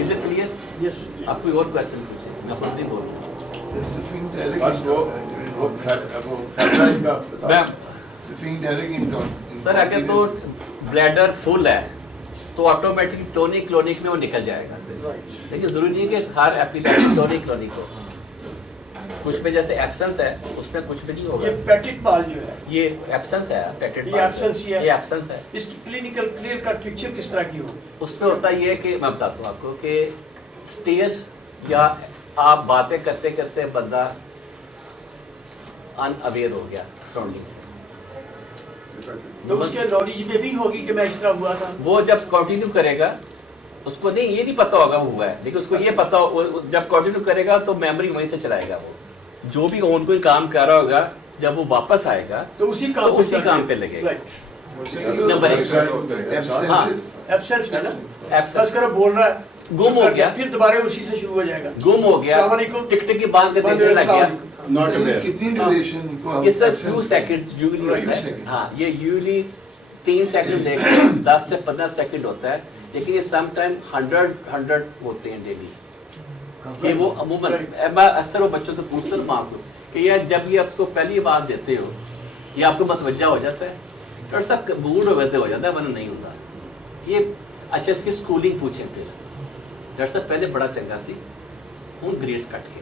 اسے کلیئر؟ آپ کوئی اور کوشچن پوچھیں، میں خود نہیں بول رہا. سر اگر تو بلیڈر فل ہے تو آٹومیٹک ٹونک کلونک میں وہ نکل جائے گا، لیکن ضروری نہیں کہ ہر ایپلیکیشن ٹونک کلونک ہو. کچھ میں جیسے ایبسنس ہے اس میں کچھ بھی نہیں ہوگا. یہ پیٹٹ بال جو ہے، یہ ایبسنس ہے، پیٹٹ یہ absence ہی ہے. یہ ایبسنس ہے. اس کی کلینکل کلیئر کٹ پکچر کس طرح کی ہوگی؟ اس میں ہوتا یہ کہ میں بتاتا ہوں آپ کو کہ اسٹیئر یا آپ باتیں کرتے کرتے بندہ ان اویئر ہو گیا سراؤنڈنگ سے، تو اس کے نالج میں بھی ہوگی کہ میں اس طرح ہوا تھا. وہ جب کنٹینیو کرے گا اس کو نہیں یہ نہیں پتا ہوگا وہ ہوا ہے، لیکن اس کو یہ پتا جب کنٹینیو کرے گا تو میموری وہیں سے چلائے گا. وہ جو بھی آن کوئی کام کر رہا ہوگا جب وہ واپس آئے گا تو اسی کام پہ لگے گا. نمبر 1 ایبسنس میں نا، ایبسنس بس کرو بول رہا ہے گم ہو گیا، پھر دوبارہ اسی سے شروع ہو جائے گا. گم ہو گیا، السلام علیکم، ٹک ٹک کی باندھ کے دیکھنے لگ گیا. Not aware. کتنی ڈیوریشن کو یہ سر فیو سیکنڈز یوزلی ہوتا ہے. ہاں یہ یوزلی 3 سیکنڈ لے کر 10 سے 15 سیکنڈ ہوتا ہے، لیکن یہ سم ٹائم 100 ہوتے ہیں ڈیلی. کہ وہ عموماً میں اکثر وہ بچوں سے پوچھتا ہوں ماں کو کہ یار جب یہ آپ کو پہلی آواز دیتے ہو یہ آپ کو متوجہ ہو جاتا ہے؟ ڈاکٹر صاحب موڈ ہو جاتا ہے، ورنہ نہیں ہوتا. یہ اچھا اس کی اسکولنگ پوچھیں پھر. ڈاکٹر صاحب پہلے بڑا چنگا سی، ہوں گریڈس کٹ گئے.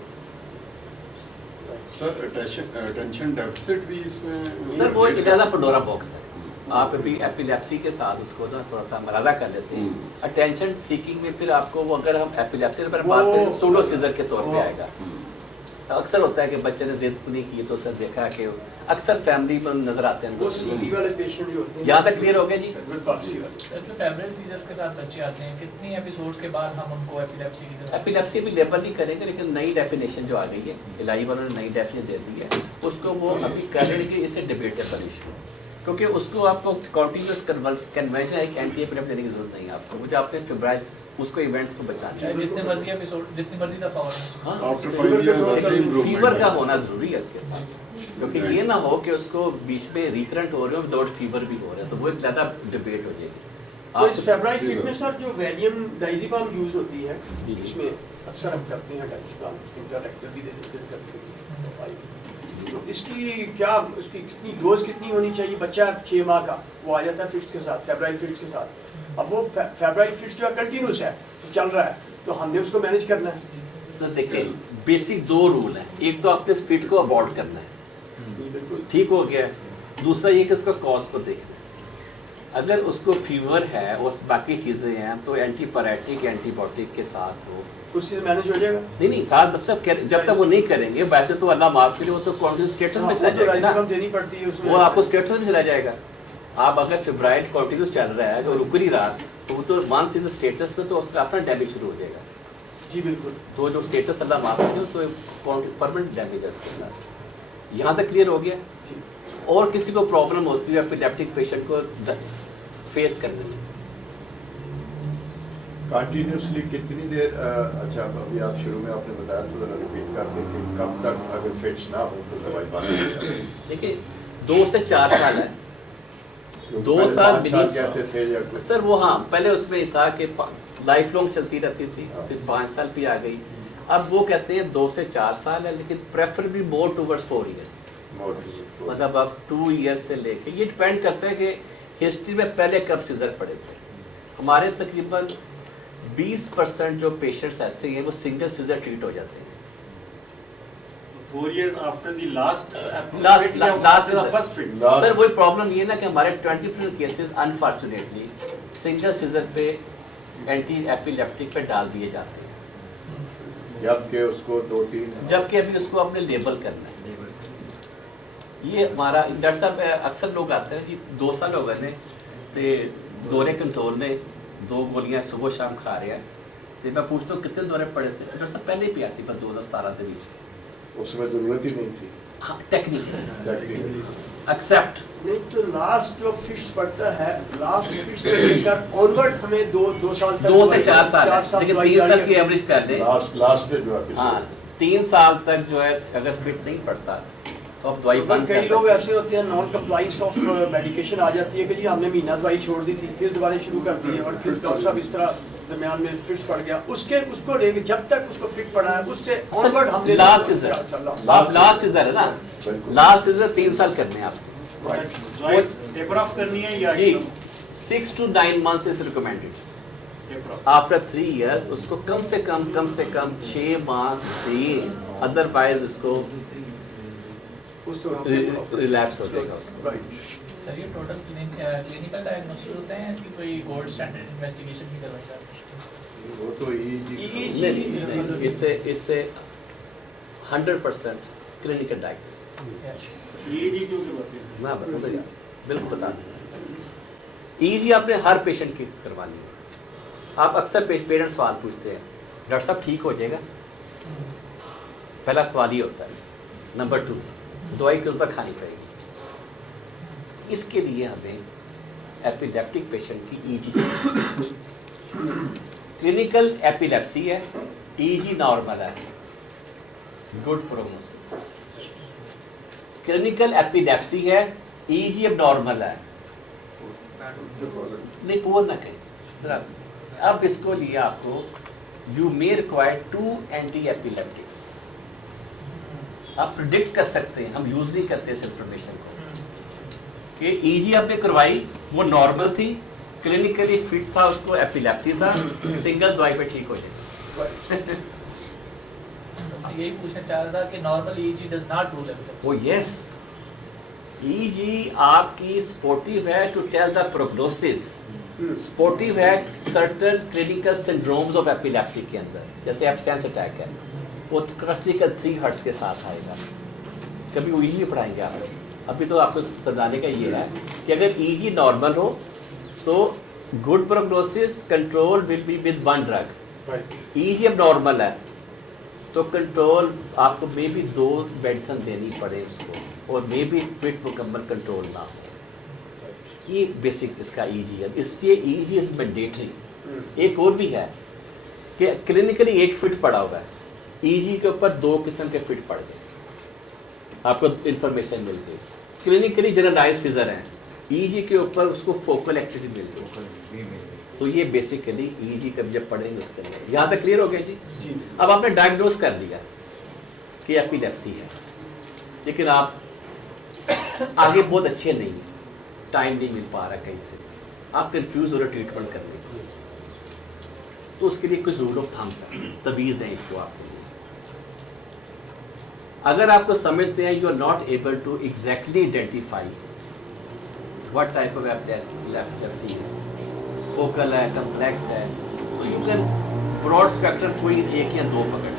سر اٹینشن ڈیفیسٹ بھی اس میں سر وہ ایک لہٰذا پنڈورا باکس ہے. آپ ابھی ایپیلیپسی کے ساتھ اس کو نا تھوڑا سا مراحلہ کر لیتے ہیں. اٹینشن سیکنگ میں پھر آپ کو وہ اگر ہم ایپیلیپسی پر بات کریں سوڈو سیزر کے طور پہ آئے گا. اکثر ہوتا ہے کہ بچے نے ضد نہیں کی تو سر دیکھا کہ اکثر فیملی پر نظر آتے ہیں. وہ سی بی والے پیشنٹ جو ہوتے ہیں یہاں تک کلیئر ہو گیا جی؟ سر جو فیبرل سیزرز کے ساتھ بچے آتے ہیں کتنی ایپیسوڈز کے بعد ہم ان کو ایپیلیپسی کی طرف ایپیلیپسی بھی لیبل نہیں کریں گے، لیکن نئی ڈیفینیشن جو آ گئی ہے الہی والوں نے نئی ڈیفینیشن دے دی ہے اس کو وہ ابھی کر رہے ہیں کہ اسے ڈیبیٹیبل ایشو ہے، کیونکہ اس کو آپ کو کنٹینیوس کنونشن ایک اینٹی ایپیلیپسی دینے کی ضرورت نہیں ہے آپ کو. وہ جو آپ نے فیبرائل اس کو ایونٹس کو بچانا ہے، جتنے مرضی ایپیسوڈ جتنی مرضی دفعہ ہو. ہاں فیور کا ہونا ضروری ہے اس کے ساتھ، کیونکہ یہ نہ ہو کہ اس کو بیچ میں ریکرنٹ ہو رہے ہو وداؤٹ فیور بھی ہو رہا ہے تو وہ ایک زیادہ ڈبیٹ ہو جائے گی. تو اس فیبرائل فٹ میں سر جو ویلیم ڈائزیپام یوز ہوتی ہے اس میں اکثر ہم کرتے ہیں ڈائزیپام انٹرڈکٹر بھی دے دیتے ہیں. तो इसकी क्या, उसकी कितनी डोज कितनी होनी चाहिए? बच्चा 6 माह का वो आ जाता है फिट्स के साथ, फेब्राइल फिट्स के साथ। अब वो फेब्राइल फिट्स जो है कंटिन्यूस है, चल रहा है, तो हमने उसको मैनेज करना है। सर देखिए, बेसिक 2 रूल हैं। एक तो आपने फिट को अबॉर्ट करना है, बिल्कुल ठीक हो गया। दूसरा ये कि उसका कॉज को देखना है। अगर उसको फीवर है और बाकी चीज़ें हैं तो एंटीपायरेटिक एंटीबायोटिक के साथ हो, उससे मैनेज हो जाएगा। नहीं साथ मतलब जब तक वो नहीं करेंगे, वैसे तो अल्लाह माफ करे, वो तो कॉन्टिन्यूस स्टेटस में चला तो जाएगा राइजिंग ना, देनी पड़ती है उसमें, वो आपको स्टेटस में चला जाएगा। आप अगर फेब्राइल कॉन्टिन्यूस चल रहा है तो रुक नहीं रहा, तो वो तो वंस इज स्टेटस में तो उसका अपना डैमेज शुरू हो जाएगा। जी बिल्कुल। तो जो स्टेटस अल्लाह माफ करे तो परमानेंट डैमेज है उसके साथ। यहाँ तक क्लियर हो गया। जी। और किसी को प्रॉब्लम होती है एपिलेप्टिक पेशेंट को फेस करने में, कंटिन्यूसली कितनी देर? अच्छा, अभी आप शुरू में आपने बताया तो जरा रिपीट कर दें कि कब तक अगर फिट्स ना हो तो दवाई बंद हो जाए। देखिए 2 से 4 साल है। क्योंकि 2 पहले साल 5 साल मिनिमम। कहते थे या कुछ? सर वो हाँ, पहले उसमें था कि लाइफ लॉन्ग चलती रहती थी, फिर 5 साल भी आ गई। अब वो कहते हैं 2 से 4 साल है, लेकिन प्रेफरेबली मोर टूवर्ड्स 4 इयर्स, मतलब अब 2 इयर्स से लेके। ये डिपेंड करता है कि हिस्ट्री में पहले कब सीजर पड़े थे। हमारे तकरीबन 20% जो पेशेंट्स ऐसे हैं वो सिंगल सीजर ट्रीट हो जाते हैं। 4 years after the last last the first fit. Sir वही प्रॉब्लम ये ना कि हमारे 20% केसेस अनफॉर्चुनेटली सिंगल सीजर पे एंटी एपिलेप्टिक पे डाल दिए जाते हैं, जबकि उसको 2-3 जबकि अभी उसको अपने लेबल करना है। ये हमारा डॉक्टर साहब अक्सर लोग आते हैं जी 2 साल हो गए ने ते दौरे कंट्रोल ने 2 गोलियां सुबह शाम खा रहे हैं, तो मैं पूछता हूँ कितने दौरे पड़े थे? डॉक्टर साहब पहले ही पियासी पर 2017 के बीच। उसमें जरूरत ही नहीं थी। हाँ टेक्निकली टेक्निकली एक्सेप्ट। नहीं तो लास्ट जो फिट्स पड़ता है, लास्ट फिट्स से लेकर ऑनवर्ड हमें 2 साल तक 2 से 4 साल है, लेकिन दवाई 3 साल जारी की है। एवरेज कर लें। लास्ट में जो है हाँ 3 साल तक जो है अगर फिट नहीं पड़ता तो आप दवाई बंद कर कई लोग सकते ऐसे होते हैं, नॉन कंप्लाइंस ऑफ मेडिकेशन आ जाती है कि जी हमने महीना दवाई छोड़ दी थी, फिर दोबारा शुरू कर दी है, और फिर डॉक्टर साहब इस तरह दरमियान में फिट्स पड़ गया, उसको लेके जब तक उसको फिट पड़ा है उससे ऑनवर्ड हमने लास्ट सीजर, आप लास्ट सीजर है ना, लास्ट सीजर 3 साल करने हैं आपको। टेपर ऑफ करनी है या जी 6 to 9 months is recommended. Taper of? After 3 years उसको कम से कम 6 माह दिए, अदरवाइज उसको रिलैप्स हो जाएगा उसको। सर ये टोटल क्लिनिकल डायग्नोसिस होते हैं, इसकी कोई गोल्ड स्टैंडर्ड इन्वेस्टिगेशन भी करवाई जाती है? वो तो नहीं, इससे 100% क्लिनिकल डायग्नोसिस। EEG क्यों करवाते हैं? ना बता यार, बिल्कुल बता दें। EEG आपने हर पेशेंट की करवानी है। आप अक्सर पेरेंट्स सवाल पूछते हैं, डॉक्टर साहब ठीक हो जाएगा? पहला सवाल ये होता है। नंबर 2, दवाई किस पर खानी पड़ेगी? इसके लिए हमें एपिलेप्टिक पेशेंट की EEG चाहिए। क्लिनिकल एपिलेप्सी है, EEG नॉर्मल है, गुड प्रोग्नोसिस। क्लिनिकल एपिलेप्सी है, EEG अब नॉर्मल है, नहीं पुअर ना कहें। अब इसको लिए आपको you may require 2 anti epileptics. आप प्रिडिक्ट कर सकते हैं, हम यूज नहीं करते इस इंफॉर्मेशन को, कि EEG आपने करवाई वो नॉर्मल थी, क्लिनिकली फिट था, उसको एपिलेप्सी था, सिंगल दवाई पे ठीक हो जाए। यही पूछना चाह रहा था कि normal EEG does not rule epilepsy. Oh yes, EEG आपकी सपोर्टिव है to tell the prognosis, supportive है certain clinical syndromes of epilepsy के अंदर, जैसे एब्सेंस अटैक है, वो क्लासिकल 3 हर्ट्ज के साथ आएगा। कभी वो EEG पढ़ाएंगे आप? अभी तो आपको समझाने का ये है कि अगर EEG नॉर्मल हो तो good prognosis control will be with 1 drug. EEG अब नॉर्मल है तो कंट्रोल आपको मे बी 2 मेडिसिन देनी पड़े उसको, और मे बी फिट मुकम्मल कंट्रोल ना हो। ये बेसिक इसका EEG है, इसलिए EEG इज मैंडेटरी। एक और भी है कि क्लिनिकली एक फिट पड़ा हुआ है, EEG के ऊपर 2 किस्म के फिट पड़ गए, आपको इंफॉर्मेशन मिल गई। क्लिनिकली जनरलाइज फिजर है, EEG के ऊपर उसको फोकल एक्टिविटी मिल गई, तो ये बेसिकली EEG कब जब पढ़ेंगे उसके अंदर। यहाँ तक क्लियर हो गया जी? अब आपने डायग्नोस कर लिया कि एपिलेप्सी है, لیکن آپ آگے بہت اچھے نہیں ہیں, ٹائم نہیں مل پا رہا کہیں سے, آپ کنفیوز ہو رہے ٹریٹمنٹ کرنے کے, تو اس کے لیے کچھ رول آف تھمس ہیں, تویز ہیں ایک کو آپ کے لیے. اگر آپ کو سمجھتے ہیں you are not able to exactly identify what type of epilepsy is, focal ہے, complex ہے, تو you can broad spectrum کوئی ایک یا دو پکڑ,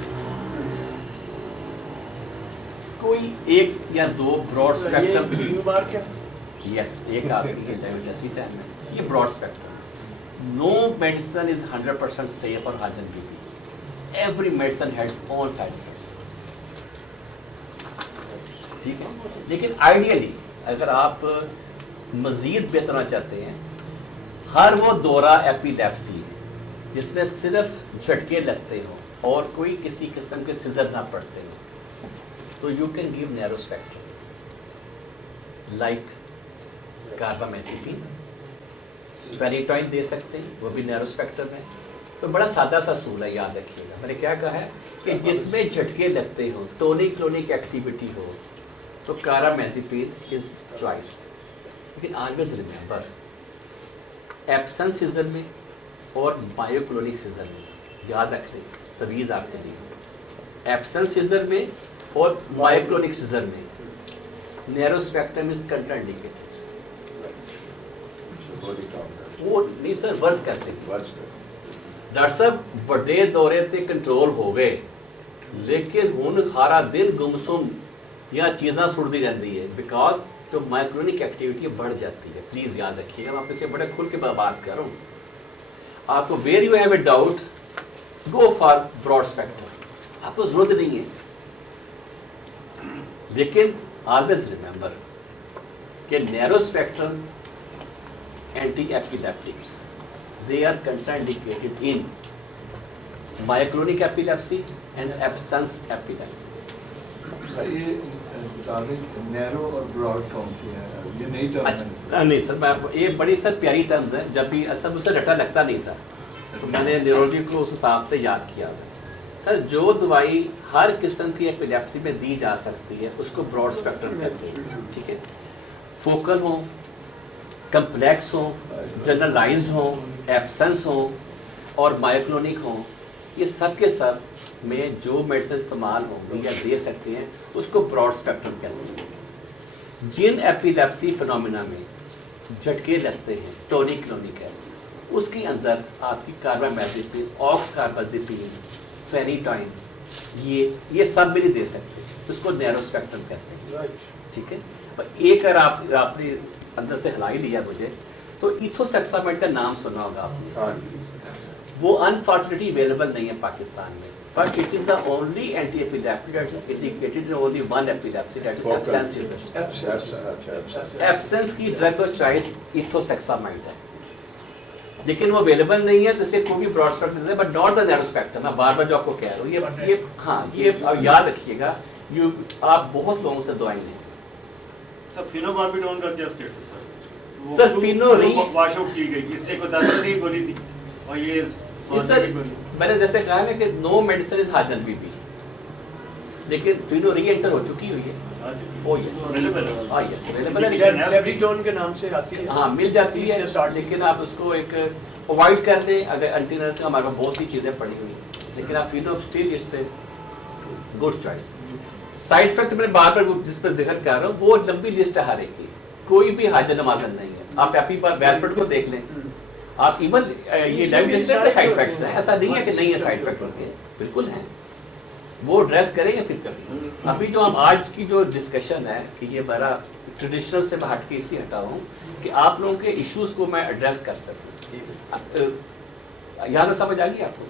کوئی ایک یا دو broad spectrum. بیمار کیا yes, ایک آپ کی ڈائبٹیسی ٹائم ہے, یہ broad spectrum. No medicine is 100% safe for Hajan BP. Every medicine has its own side effects. ٹھیک ہے, لیکن آئیڈیلی اگر آپ مزید بہترنا چاہتے ہیں, ہر وہ دورہ ایپیلیپسی جس میں صرف جھٹکے لگتے ہوں اور کوئی کسی قسم کے سیزر نہ پڑتے ہوں, تو you can give narrow spectrum like carbamazepine, phenytoin دے سکتے ہیں, وہ بھی نیرو اسپیکٹرم ہے. تو بڑا سادہ سا اصول ہے, یاد رکھیے گا. میں نے کیا کہا ہے کہ جس میں جھٹکے لگتے ہوں, ٹونک کلونک ایکٹیویٹی ہو, تو کاربامازیپین از چوائس. لیکن آلویز ریمبر, ایبسنس سیزن میں اور مایوکلونک سیزن میں یاد رکھ لیں, تویز آپ کے لیے, ایبسنس سیزن میں اور مایوکلونک سیزن میں نیرو اسپیکٹرم از کنٹرا انڈیکیٹڈ. وہ نہیں سر, ورس کرتے ہیں ڈاکٹر صاحب, بڑے دورے تے کنٹرول ہو گئے, لیکن ہن سارا دن گمسم یا چیزاں سڑتی رہتی ہے, بیکاز تو مائکرونک ایکٹیویٹی بڑھ جاتی ہے. پلیز یاد رکھیے گا, میں آپ سے بڑے کھل کے بات کر رہا ہوں. آپ کو where you have a doubt, go for broad spectrum, آپ کو ضرورت نہیں ہے. لیکن آلویز ریمبر کہ narrow spectrum anti epileptics, they are contraindicated in myoclonic epilepsy and absence epilepsy. یہ بتا دیں نیرو اور براڈ کون سی ہے, یہ نئی ٹرم ہے. نہیں سر, میں یہ بڑی سر پیاری ٹرمز ہیں. جب بھی سب اسے ڈٹا لگتا نہیں تھا, تو میں نے نیورولوجی کو اس حساب سے یاد کیا. سر جو دوائی ہر قسم کی ایپیلیپسی میں دی جا سکتی ہے اس کو براڈ اسپیکٹرم کہتے ہیں. ٹھیک ہے, فوکل ہوں, کمپلیکس ہوں, جنرلائزڈ ہوں, ایبسنس ہوں اور مایوکلونک ہوں, یہ سب کے سب میں جو میڈیسن استعمال ہوں گی یا دے سکتے ہیں اس کو براڈ اسپیکٹرم کہتے ہیں. جن ایپیلیپسی فنومینا میں جھٹکے لگتے ہیں, ٹونک کلونک ہے, اس کے اندر آپ کی کاربامازیپین, آکس کاربازیپین, فینیٹوئن, یہ سب بھی نہیں دے سکتے, اس کو نیرو اسپیکٹرم کہتے ہیں. ٹھیک ہے, ایک اگر آپ نے اندر سے ہلا ہی لیا مجھے, تو ایتھوسیکسامائڈ کا نام سنا ہوگا آپ نے. وہ انفارچونیٹلی اویلیبل نہیں ہے پاکستان میں, but it is the only anti epileptic that is indicated in only one epilepsy, that is absence. Absence کی ڈرگ آف چوائس ایتھوسیکسامائڈ ہے, لیکن وہ اویلیبل نہیں ہے, تو اس کے کوئی بھی براڈ اسپیکٹرم ہے, but not the narrow spectrum. میں بار بار جو آپ کو کہہ رہا ہوں, یہ ہاں, یہ یاد رکھیے گا. آپ بہت لوگوں سے دعائیں لیں. سر فینوباربیٹون کا کیا اسٹیٹس ہے؟ سر فینو واش آؤٹ کی گئی, اس لیے کوئی 10 نہیں گولی تھی, اور یہ سر میں نے جیسے کہا نا کہ نو میڈیسن از ہاجن بی پی, لیکن فینو ری انٹر ہو چکی ہوئی ہے. لیبریٹون کے نام سے آتی ہے, ہاں مل جاتی ہے, لیکن آپ اس کو ایک اوائڈ کر لیں. اگر انٹینر سے ہمارے پاس بہت سی چیزیں پڑی ہوئی, لیکن آپ pheno still it's a good choice. Side effect میں بار بار جس پہ ذکر کر رہا ہوں, وہ لمبی لسٹ ہے ہر ایک کی, کوئی بھی حاجن نمازن نہیں ہے. آپ ایپی پر ویلپٹ کو دیکھ لیں, آپ ایون یہ ڈائبٹیز کے سائڈ افیکٹس ہیں, ایسا نہیں ہے کہ نہیں ہے سائڈ افیکٹ ان کے, بالکل ہیں. وہ ایڈریس کریں یا پھر کبھی. ابھی جو ہم آج کی جو ڈسکشن ہے کہ یہ میرا ٹریڈیشنل سے میں ہٹ کے اسی ہٹا ہوں کہ آپ لوگوں کے ایشوز کو میں ایڈریس کر سکوں. یہاں سمجھ آ گئی آپ کو؟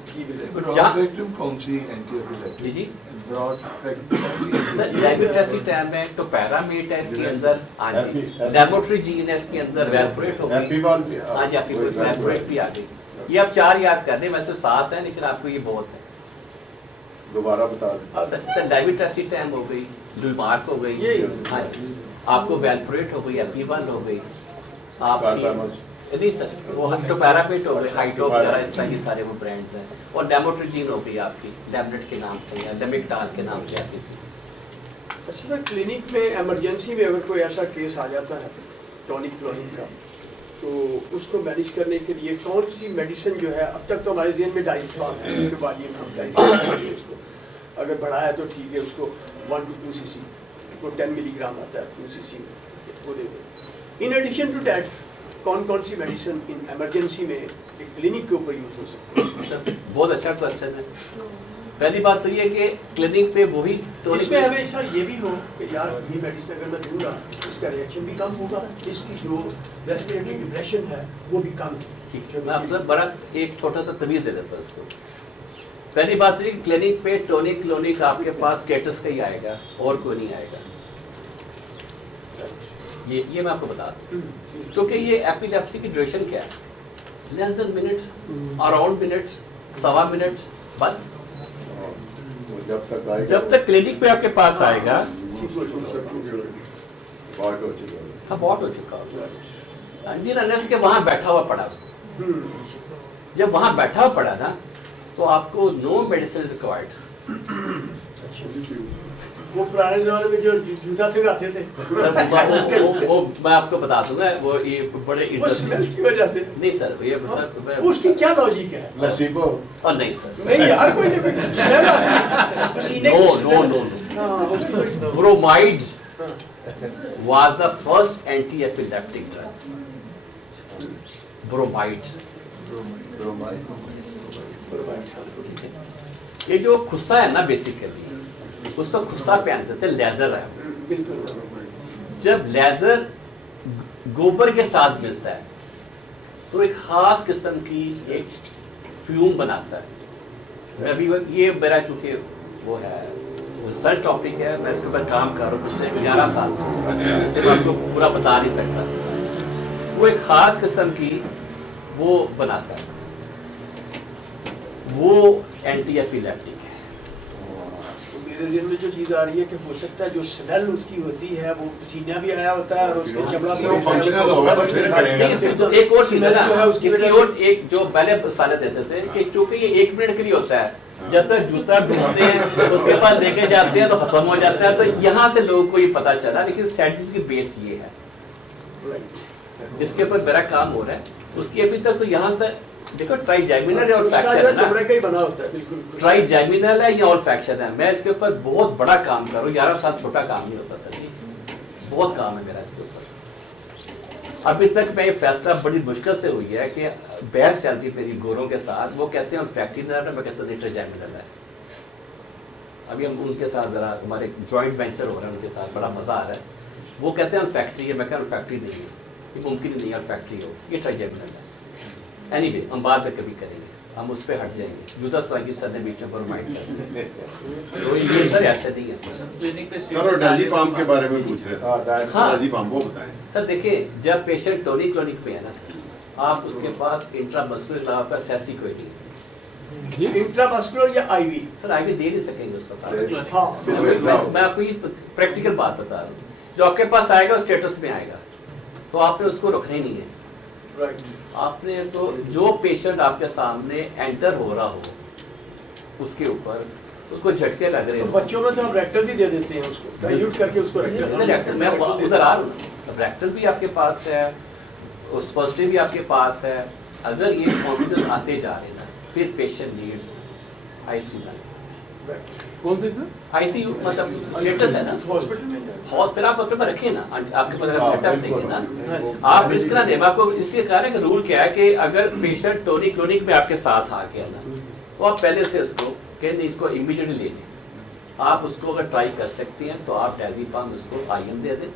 براڈ اسپیکٹرم کون سی اینٹی ایپیلیپٹک؟ جی براڈ اسپیکٹرم سر لیبوٹریسی ٹائم ہے تو پیرامیٹ ہے اس کے اندر, لیبوٹریجین ہے اس کے اندر, ویلپریٹ ہو گئی, ہاں جی آپ کی ویلپریٹ بھی آ گئی. یہ آپ 4 یاد کر لیں, ویسے 7 ہیں لیکن آپ کو یہ بہت ہے. دوبارہ بتا دیں. سر لیبوٹریسی ٹائم ہو گئی, لومارک ہو گئی, ہاں جی آپ کو ویلپریٹ ہو گئی, ایپیون ہو گئی, آپ نہیں سر وہ ٹوپیراپیٹ ہو گئی, ہائیڈرو وغیرہ, اس طرح یہ سارے وہ برانڈز ہیں. اور لیموٹریجین ہو گئی آپ کی لیبنٹ کے نام سے یا لیمکٹال کے نام سے آتی تھی. अच्छा सर, क्लिनिक में इमरजेंसी में अगर कोई ऐसा केस आ जाता है टॉनिक क्लोनिक का, तो उसको मैनेज करने के लिए कौन सी मेडिसिन जो है, अब तक तो हमारे जेहन में डाइज़ेपाम है, उसके बाद ये हम डाइज़ेपाम उसको अगर बढ़ा है तो ठीक है, उसको 1 to 2 cc, वो 10 मिलीग्राम आता है 2 cc में, वो दे दो। इन एडिशन टू डैट कौन कौन सी मेडिसिन इन इमरजेंसी में एक क्लिनिक के ऊपर यूज हो सकती है? बहुत अच्छा क्वेश्चन है। पहली बात तो ये कि क्लिनिक पे वही इसमें हमें सर ये भी हो कि यार ये मेडिसिन अगर मैं दूंगा इसका रिएक्शन भी कम होगा, इसकी जो रेस्पिरेटरी डिप्रेशन है वो भी कम है। मैं आपको बड़ा एक छोटा सा तमीज़ दे देता हूँ इसको। पहली बात ये कि क्लिनिक पे टॉनिक क्लोनिक आपके पास स्टेटस का ही आएगा और कोई नहीं आएगा, ये मैं आपको बता दूं। क्योंकि ये एपिलेप्सी की ड्यूरेशन क्या है, less than minute, around minute, 1.25 minute बस। जब तक क्लिनिक पे आपके पास आएगा बहुत हो चुका होगा, अंडर अनलेस के वहाँ बैठा हुआ पड़ा उसको। जब वहाँ बैठा हुआ पड़ा ना तो आपको नो मेडिसिन रिक्वायर्ड। वो पुराने जमाने में जो जूता सिखाते थे वो मैं आपको बता दूंगा, वो ये बड़े वो स्मेल की वजह से। नहीं सर, ये सर उसकी क्या लॉजिक है? प्लेसिबो और नहीं सर, नहीं यार, कोई नहीं, कोई स्मेल आती है पसीने नो की। नो नो हाँ, उसकी कोई bromide was the first anti-epileptic drug. Bromide, ये जो खुस्सा है ना बेसिकली, उसको खुस्सा पहनते थे, लेदर है। बिल्कुल। जब लेदर गोबर के साथ मिलता है तो एक खास किस्म की एक फ्यूम बनाता है। मैं अभी ये मेरा चूंकि वो है रिसर्च टॉपिक है, मैं इसके ऊपर काम कर रहा हूँ पिछले 11 साल से, जिसे मैं आपको पूरा बता नहीं सकता। वो एक खास किस्म की वो बनाता है, वो एंटी एपिलेप्टिक है। मेरे ज़हन में जो चीज़ आ रही है कि हो सकता है जो स्मेल उसकी होती है वो पसीना भी आया होता है और उसके चमड़ा भी वो functional होगा तो फिर करेगा। तो एक और चीज है जो है ना, उसकी इसकी वजह और एक जो पहले साले देते थे कि चूंकि ये 1 मिनट के लिए होता है, जब तक जूता ढूंढते हैं उसके पास लेके जाते हैं तो खत्म हो जाता है। तो यहाँ से लोगों को ये पता चला, लेकिन साइंटिफिक बेस ये है, इसके ऊपर मेरा काम हो रहा है। उसकी अभी तक तो यहाँ तक देखो ट्राइजेमिनल और चमड़े का ही बना होता है। बिल्कुल ट्राइजेमिनल है या ऑल्फैक्शन है। मैं इसके ऊपर बहुत बड़ा काम कर रहा हूँ, 11 साल छोटा काम नहीं होता सर जी, बहुत काम है मेरा इसके ऊपर। अभी तक मैं ये फैसला बड़ी मुश्किल से हुई है कि बहस चल रही मेरी गोरों के साथ, वो कहते हैं ऑल्फैक्टरी नर्व है, मैं कहता हूँ ट्राइजेमिनल है। अभी हम उनके साथ जरा हमारे जॉइंट वेंचर हो रहा है, उनके साथ बड़ा मजा आ रहा है। वो कहते हैं ऑल्फैक्टरी है, मैं कहता हूँ ऑल्फैक्टरी नहीं है, ये मुमकिन नहीं है ऑल्फैक्टरी हो, ये ट्राइजेमिनल है। एनीवे हम बाद में कभी करेंगे, हम उस पर हट जाएंगे। जूता स्वागत सर ने बीच में फरमाइश कर तो ये सर ऐसे नहीं है सर। क्लिनिक पे सर और डायज़ेपाम के बारे में पूछ रहे थे। हाँ। डायज़ेपाम वो बताएं। सर देखिए, जब पेशेंट टॉनिक क्लोनिक पे है ना सर, आप उसके पास इंट्रामस्कुलर आपका सैसी कोई नहीं, इंट्रामस्कुलर या आईवी सर आईवी दे नहीं सकेंगे उसका। हाँ मैं आपको ये प्रैक्टिकल बात बता रहा हूँ, जो आपके पास आएगा वो स्टेटस में आएगा, तो आपने उसको रखना ही नहीं है। राइट। आपने तो जो पेशेंट आपके सामने एंटर हो रहा हो उसके ऊपर उसको झटके लग रहे तो हो, बच्चों में तो हम रेक्टल भी दे देते हैं उसको, डाइल्यूट करके उसको रेक्टल मैं उधर आ रहा हूँ, रेक्टल भी आपके पास है, उस पॉजिटिव भी आपके पास है। अगर ये कॉन्फिडेंस आते जा रहे हैं फिर पेशेंट नीड्स आईसीयू। कौन से सर? आईसीयू मतलब स्टेटस है ना हॉस्पिटल में और फिर आप अपने रखें ना, आपके पास सेटअप नहीं है ना, आप रिस्क ना दें। आपको इसलिए कहा है कि रूल क्या है कि अगर पेशेंट टॉनिक क्लोनिक में आपके साथ आ गया ना, तो आप पहले से उसको कहें नहीं इसको इमीडिएटली ले लें। आप उसको अगर ट्राई कर सकते हैं तो आप डायज़ेपाम उसको आईएम दे दें,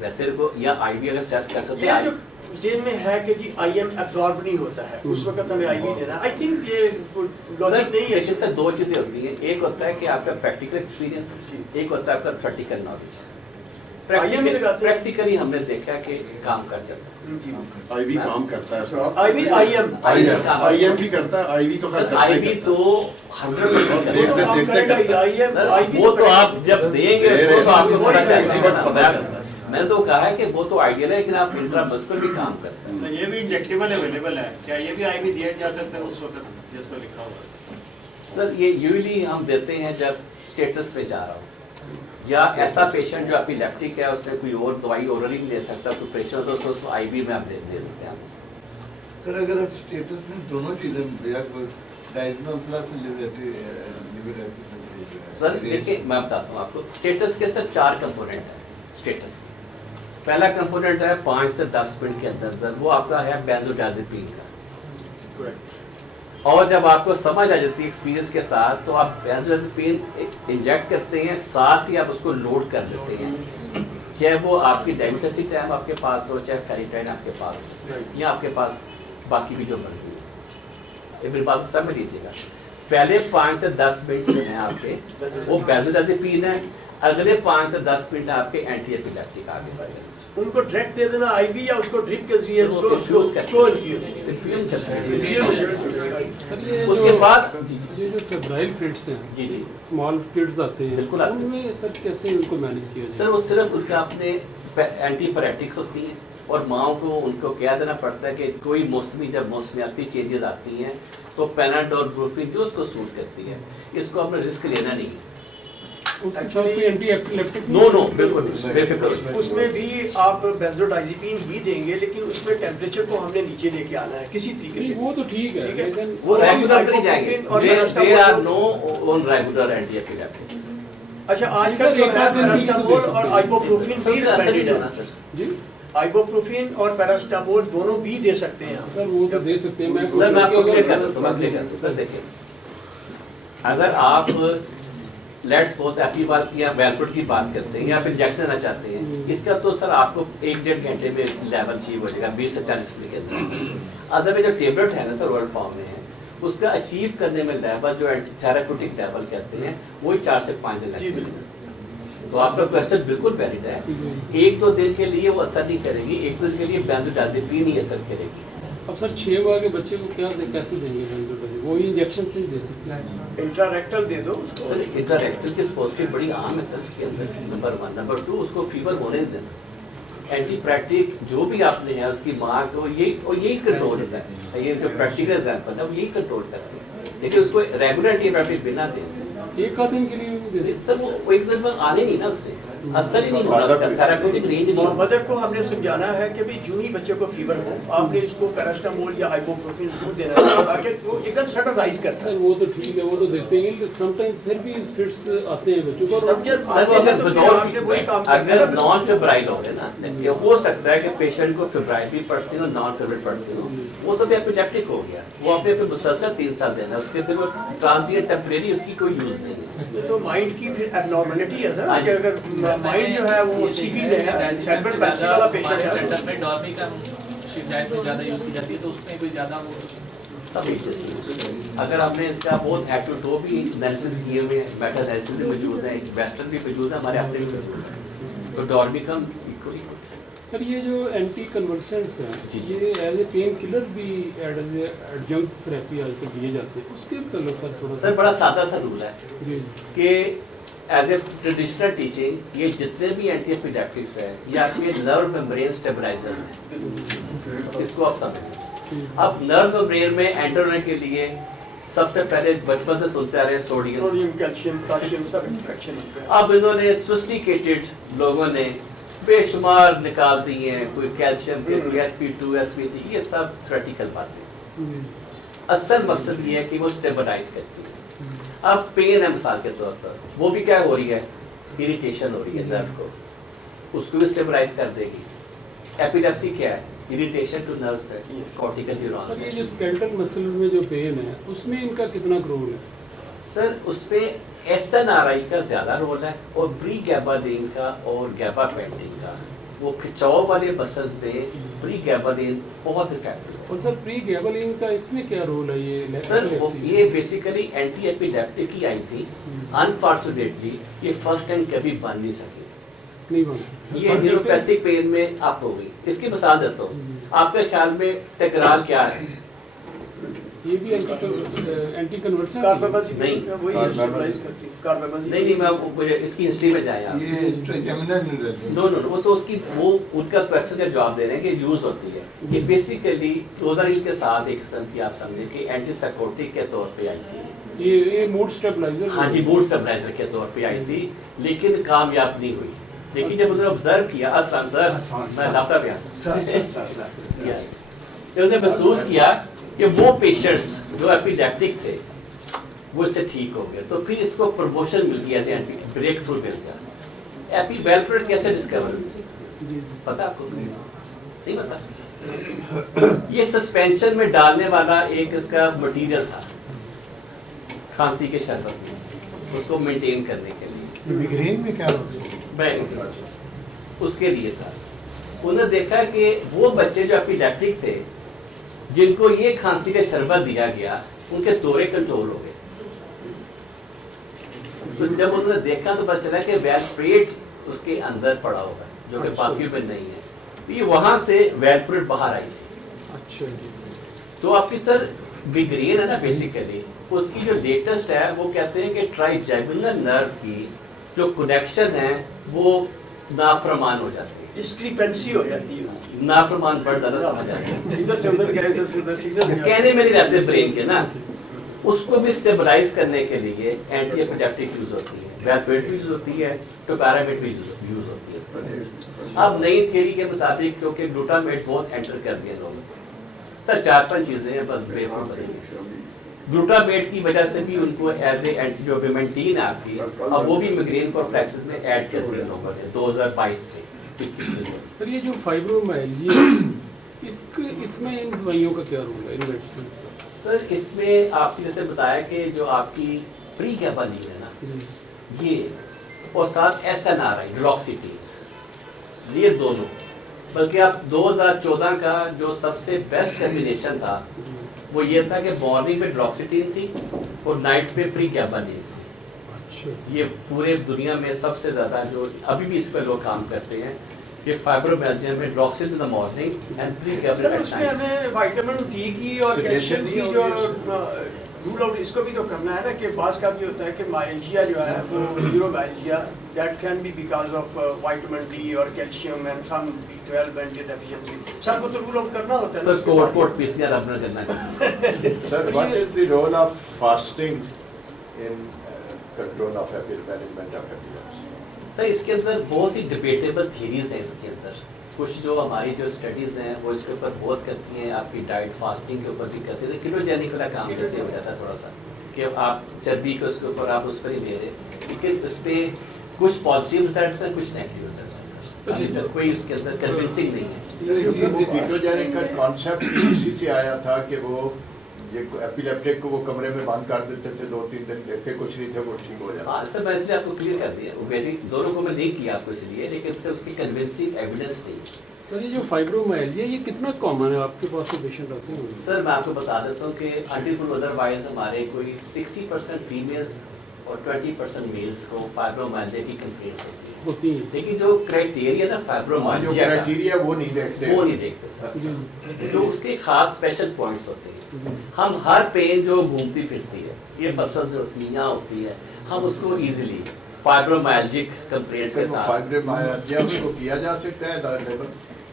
वैसे को या आईवी अगर सेस कर सकते ये हैं। जो जेल में है कि जी आईएम एब्जॉर्ब नहीं होता है, उस वक्त हमें आईवी देना, आई थिंक ये लॉजिक नहीं है। सर दो चीजें होती हैं, एक होता है कि आपका प्रैक्टिकल एक्सपीरियंस, एक होता है आपका थ्योरेटिकल नॉलेज। प्रैक्टिकली हमने देखा कि काम कर जाता है। आईवी काम करता है। आईवी आईएम आईएम भी करता है, आईवी तो सर आईवी तो 100% आईवी वो तो आप जब देंगे उसको तो आपको पता चलेगा पता ना। मैंने तो कहा है कि वो तो आइडियल है, लेकिन आप इंट्रामस्कुलर भी काम करते हैं। तो ये भी इंजेक्टेबल अवेलेबल है, क्या ये भी आईवी दिया जा सकता है उस वक्त जिस पर लिखा हुआ है? सर ये यूजुअली हम देते हैं जब स्टेटस पे जा रहा हो, یا ایسا پیشنٹ جو اپیلیپٹک ہے اس نے کوئی اور دوائی اورلی نہیں لے سکتا کوئی پریشر ہو تو اس کو آئی بی میں آپ دے دیتے ہیں. سر اگر آپ اسٹیٹس میں دونوں چیزیں ڈائزنل پلس سر دیکھیے میں بتاتا ہوں آپ کو اسٹیٹس کے سر 4 کمپوننٹ ہیں اسٹیٹس کے. پہلا کمپوننٹ ہے 5 سے 10 منٹ کے اندر وہ آپ کا ہے بینزوڈازیپین کا. اور جب آپ کو سمجھ آ جاتی ہے ایکسپیرینس کے ساتھ تو آپ بینزوڈازیپین انجیکٹ کرتے ہیں ساتھ ہی آپ اس کو لوڈ کر لیتے ہیں چاہے وہ آپ کی ڈینٹسی ٹائم آپ کے پاس ہو چاہے فیریٹائن آپ کے پاس یا آپ کے پاس باقی بھی جو مرضی ہے. میری بات کو سمجھ لیجیے گا پہلے 5 سے 10 منٹ جو ہیں آپ کے وہ بینزوڈازیپین ہے اگلے 5 سے 10 منٹ آپ کے اینٹی ایپیلیپٹک آ گئے. ان کو ڈائریکٹ دے دینا آئی بی یا اس کو ڈرپ کے ذریعے اس کے بعد یہ جو فیبرائل فٹس ہیں جی جی اسمال کڈز آتے ہیں بالکل آتے ہیں. ان میں سر کیسے ان کو مینیج کیا سر وہ صرف ان کا اپنے اینٹی پیریٹکس ہوتی ہیں اور ماؤں کو ان کو کہہ دینا پڑتا ہے کہ کوئی موسمی جب موسمیاتی چینجز آتی ہیں تو پیناڈول بروفین جو اس کو سوٹ کرتی ہے اس کو ہم نے رسک لینا نہیں ہے. اینٹی ایپیلیپٹک نو نو بالکل بے فکر. اس میں بھی آپ بینزوڈازیپین ہی دیں گے لیکن اس میں ٹیمپریچر کو ہم نے نیچے لے کے آنا ہے کسی طریقے سے. وہ تو ٹھیک ہے لیکن وہ ریگولر نہیں جائیں گے. They are no on regular anti epileptics. اچھا آج کل جو ہے پیراسٹامول اور آئبوپروفین بھی ریکمینڈڈ ہے. جی آئبوپروفین اور پیراسٹامول دونوں بھی دے سکتے ہیں. سر وہ تو دے سکتے ہیں. سر میں آپ کو کلیئر کر دیتا ہوں سر دیکھیں اگر آپ لیٹس سپوز ایپی بات کی یا ویلپٹ کی بات کرتے ہیں یا آپ انجیکشن لینا چاہتے ہیں اس کا تو سر آپ کو 1-1.5 گھنٹے میں لیول اچیو ہو جائے گا 20 سے 40 منٹ کے اندر. ادر میں جو ٹیبلٹ ہے نا سر اورل فارم میں ہے اس کا اچیو کرنے میں لیول جو تھراپیوٹک لیول کہتے ہیں وہی 4 سے 5 دن لگتے ہیں. تو آپ کا کوشچن بالکل ویلڈ ہے. 1-2 دن کے لیے وہ اثر نہیں کرے گی 1-2 دن کے لیے بینزوڈازیپین ہی اثر کرے گی. اب سر 6 ماہ کے بچے کو کیا کیسے دیں گے بینزوڈازیپین؟ وہی انجیکشن سے ہی دے سکتے ہیں. انٹراریکٹل دے دو اس کو. سر انٹراریکٹل کی سپوزٹی بڑی عام ہے سر اس کے اندر نمبر 1. نمبر 2 اس کو فیور ہونے دینا. اینٹی پیریٹک جو بھی آپ نے ہے اس کی ماں کو یہی کنٹرول ہوتا ہے. یہ جو پریکٹیکل ایگزامپل ہے وہ یہی کنٹرول کرتے ہیں لیکن اس کو ریگولر اینٹی پیریٹک بنا دیں. 1 دن کے لیے سر وہ ایک دن میں آنے نہیں نا اس سے اثر ہی نہیں ہونا اس کا تھراپیوٹک رینج نہیں. مدر کو ہم نے سمجھانا ہے کہ بھی جو ہی بچے کو فیور ہو آپ نے اس کو پیراسٹامول یا آئبوپروفین ضرور دینا ہے تاکہ وہ ایک دم سڈن رائز کرتا ہے. سر وہ تو ٹھیک ہے وہ تو دیتے ہیں سم ٹائم پھر بھی فٹس آتے ہیں بچوں کو. اگر نان فیبرائل ہو گئے نا ہو سکتا ہے کہ پیشنٹ کو فیبرائل بھی پڑتی ہو نان فیبرائل پڑتی ہو وہ تو بھی ایپیلیپٹک ہو گیا وہ اپنے پہ مسلسل 3 سال دینا اس کے پھر وہ ٹرانزینٹ ٹیمپریری اس کی کوئی یوز نہیں ہے. تو مائنڈ کی پھر ایبنارملٹی ہے سر کہ اگر مائنڈ جو ہے وہ سی پی دے ہے سیربرل پالسی والا پیشنٹ ہے سینٹر میں ڈارمی کا شکایت میں زیادہ یوز کی جاتی ہے تو اس میں کوئی زیادہ وہ سب اگر ہم نے اس کا بہت ہیڈ ٹو ٹو بھی انالیسس کیے ہوئے ہیں میٹا انالیسس بھی موجود ہیں ویسٹرن بھی موجود ہے ہمارے اپنے بھی موجود ہیں تو ڈارمی کم سر یہ جو اینٹی کنورسنٹس ہیں یہ ایز اے پین کلر بھی ایڈجنکٹ تھراپی آج کل دیے جاتے ہیں اس کے تعلق سر تھوڑا سر بڑا سادہ سا رول ہے جی کہ ایز اے ٹریڈیشنل ٹیچنگ یہ جتنے بھی اینٹی ایپیلیپٹکس ہیں یہ آپ کے نرو میمبرین اسٹیبلائزرز ہیں اس کو آپ سمجھیں. اب نرو میمبرین میں انٹر ہونے کے لیے سب سے پہلے بچپن سے سنتے آ رہے ہیں سوڈیم کیلشیم پوٹاشیم سب انٹریکشن. اب انہوں نے سوفسٹیکیٹڈ لوگوں نے بے شمار نکال دی ہیں کوئی کیلشیم SP2 SP3 یہ سب تھیوریٹیکل باتیں. اصل مقصد یہ ہے کہ وہ اسٹیبلائز کرتی ہے. اب پین ہے مثال کے طور پر وہ بھی کیا ہو رہی ہے اریٹیشن ہو رہی ہے نرو کو اس کو بھی اسٹیبلائز کر دے گی. ایپیلیپسی کیا ہے اریٹیشن ٹو نروز ہے کورٹیکل نیورونز. سر یہ جو اسکیلیٹل مسل میں جو پین ہے اس میں ان کا کتنا رول ہے؟ سر اس پہ SNRI کا زیادہ رول ہے اور پری گیبالین کا اور گیبا پینٹنگ کا وہ کھچاؤ والے مسلز پہ پری گیبالین بہت افیکٹو ہے. اور سر پری گیبالین کا اس میں کیا رول ہے؟ سر یہ بیسیکلی اینٹی ایپیلیپٹک ہی آئی تھی انفارچونیٹلی یہ فرسٹ ٹائم کبھی بن نہیں سکی یہ نیوروپیتھک پین میں آپ ہو گئی. اس کی مثال دیتا ہوں آپ کے خیال میں ٹکرار کیا ہے؟ یہ بھی اینٹی کنورسنٹ نہیں میں اس کی ہسٹری میں جائیں آپ نو وہ تو اس کی وہ ان کا کوشچن کا جواب دے رہے ہیں کہ یوز ہوتی ہے. یہ بیسیکلی کلوزر کے ساتھ ایک قسم کی آپ سمجھیں کہ اینٹی سائکوٹک کے طور پہ آئی تھی ये मूड स्टेबलाइजर। हाँ जी, मूड स्टेबलाइजर के तौर पे आई थी, लेकिन कामयाब नहीं हुई। लेकिन जब उन्होंने ऑब्जर्व किया, अस्सलाम सर, मैं लापता भी जब उन्होंने महसूस किया कि वो पेशेंट्स जो एपिलेप्टिक थे वो इससे ठीक हो गए, तो फिर इसको प्रमोशन मिल गया, ब्रेक थ्रू मिल गया। एपी वेलप्रोड कैसे डिस्कवर हुई पता आपको? नहीं पता। ये सस्पेंशन में डालने वाला एक इसका मटेरियल था खांसी के शरबत में, उसको मेंटेन करने के लिए। मिग्रेन में क्या होता है? उसके लिए था। उन्होंने देखा कि वो बच्चे जो एपिलेप्टिक थे जिनको ये खांसी का शरबत दिया गया, उनके दौरे कंट्रोल हो गए। तो जब उन्होंने देखा तो पता चला कि वेलप्रेट उसके अंदर पड़ा होगा, जो कि बाकियों में नहीं है। तो ये वहां से वेलप्रेट बाहर आई थी। अच्छा। तो आपकी सर मिग्रेन है ना, बेसिकली उसकी जो लेटेस्ट है वो कहते हैं कि ट्राइजेमिनल नर्व की जो कनेक्शन है वो नाफरमान हो जाती है, डिस्क्रिपेंसी हो जाती है, नाफरमान पर ज्यादा समझ आते हैं, इधर से उधर गया, इधर से उधर सिग्नल कहने में नहीं रहते ब्रेन के ना। उसको भी स्टेबलाइज करने के लिए एंटी एपिलेप्टिक यूज होती है, वेलप्रेट भी यूज होती है, टोकारामेट भी यूज होती है। अब नई थियरी के मुताबिक क्योंकि ग्लूटामेट बहुत एंटर कर दिया लोगों ने, सर 4-5 चीजें हैं बस ब्रेन को बदलेंगे। ग्लूटामेट की वजह से भी उनको एज ए जो विमेंटीन आपकी, अब वो भी मिग्रेन प्रोफिलैक्सिस में ऐड कर दिया लोगों ने 2022 में। सर ये जो फाइब्रोमाइल्जिया इसमें इन दवाइयों का क्या रोल है, इन मेडिसिन का? सर इसमें आपने जैसे बताया कि जो आपकी प्री गैबालिन है ना, ये और साथ SNRI ड्रोक्सिटीन, ये दोनों, बल्कि आप 2014 का जो सबसे बेस्ट कॉम्बिनेशन था वो ये था कि मॉर्निंग में ड्रोक्सिटीन थी और नाइट पे प्री गैबालिन थी। अच्छा। ये पूरे दुनिया में सबसे ज़्यादा जो अभी भी इस पर लोग काम करते हैं, ये फाइब्रोमाइल्जिया में duloxetine in the morning and pregabalin sir at उसमें नाइट। हमें विटामिन डी की और कैल्शियम की जो रूल आउट, इसको भी तो करना है ना कि बास का भी होता है कि माइल्जिया जो है वो neuromyalgia that can be because of vitamin D और calcium and some B12 anti deficiency, सबको तो रूल आउट करना होता है ना। सर कोट पे इतना रब न करना। Sir, what is the role of fasting in control of management of epilepsy? Sir इसके अंदर बहुत सी डिबेटेबल थीरीज हैं इसके अंदर। कुछ जो हमारी जो स्टडीज हैं वो इसके ऊपर बहुत करती हैं, आपकी डाइट फास्टिंग के ऊपर भी करती है। किलोजेनिक वाला काम जैसे हो जाता है थोड़ा सा कि आप चर्बी के उसके ऊपर आप उस पर ही ले रहे, लेकिन उस पर कुछ पॉजिटिव रिजल्ट्स हैं, कुछ नेगेटिव रिजल्ट्स हैं सर। अभी तक कोई उसके अंदर कन्विंसिंग नहीं है। वो कीटोजेनिक का कॉन्सेप्ट इसी से आया था कि वो ये एपिलेप्टिक को वो कमरे में बंद कर देते थे, 2-3 दिन देखते कुछ नहीं थे, वो ठीक हो जाता। हाँ सर, मैं इसलिए आपको क्लियर कर दिया, वो बेसिक दोनों को मैं लिंक किया आपको इसलिए, लेकिन तो उसकी कन्विंसिंग एविडेंस नहीं। सर ये जो फाइब्रोमाइल्जिया ये कितना कॉमन है आपके पास, जो पेशेंट आते हैं? सर मैं आपको बता देता हूँ कि अल्टीपल अदरवाइज हमारे कोई 60% फीमेल्स और 20% मेल्स को फाइब्रोमाइल्जिया की कंप्लेंट्स होती है, लेकिन जो क्राइटेरिया ना जो फाइब्रोमाइल्जिया का क्राइटेरिया वो नहीं देखते, वो नहीं देखते सर। जो उसके खास स्पेशल पॉइंट्स होते हैं, हम हर पेन जो घूमती फिरती है, ये मसल्स जो होती है यहाँ होती है, हम उसको इजीली फाइब्रोमाइल्जिक कंप्लेंट्स के साथ फाइब्रोमाइल्जिया उसको किया जा सकता है लेवल।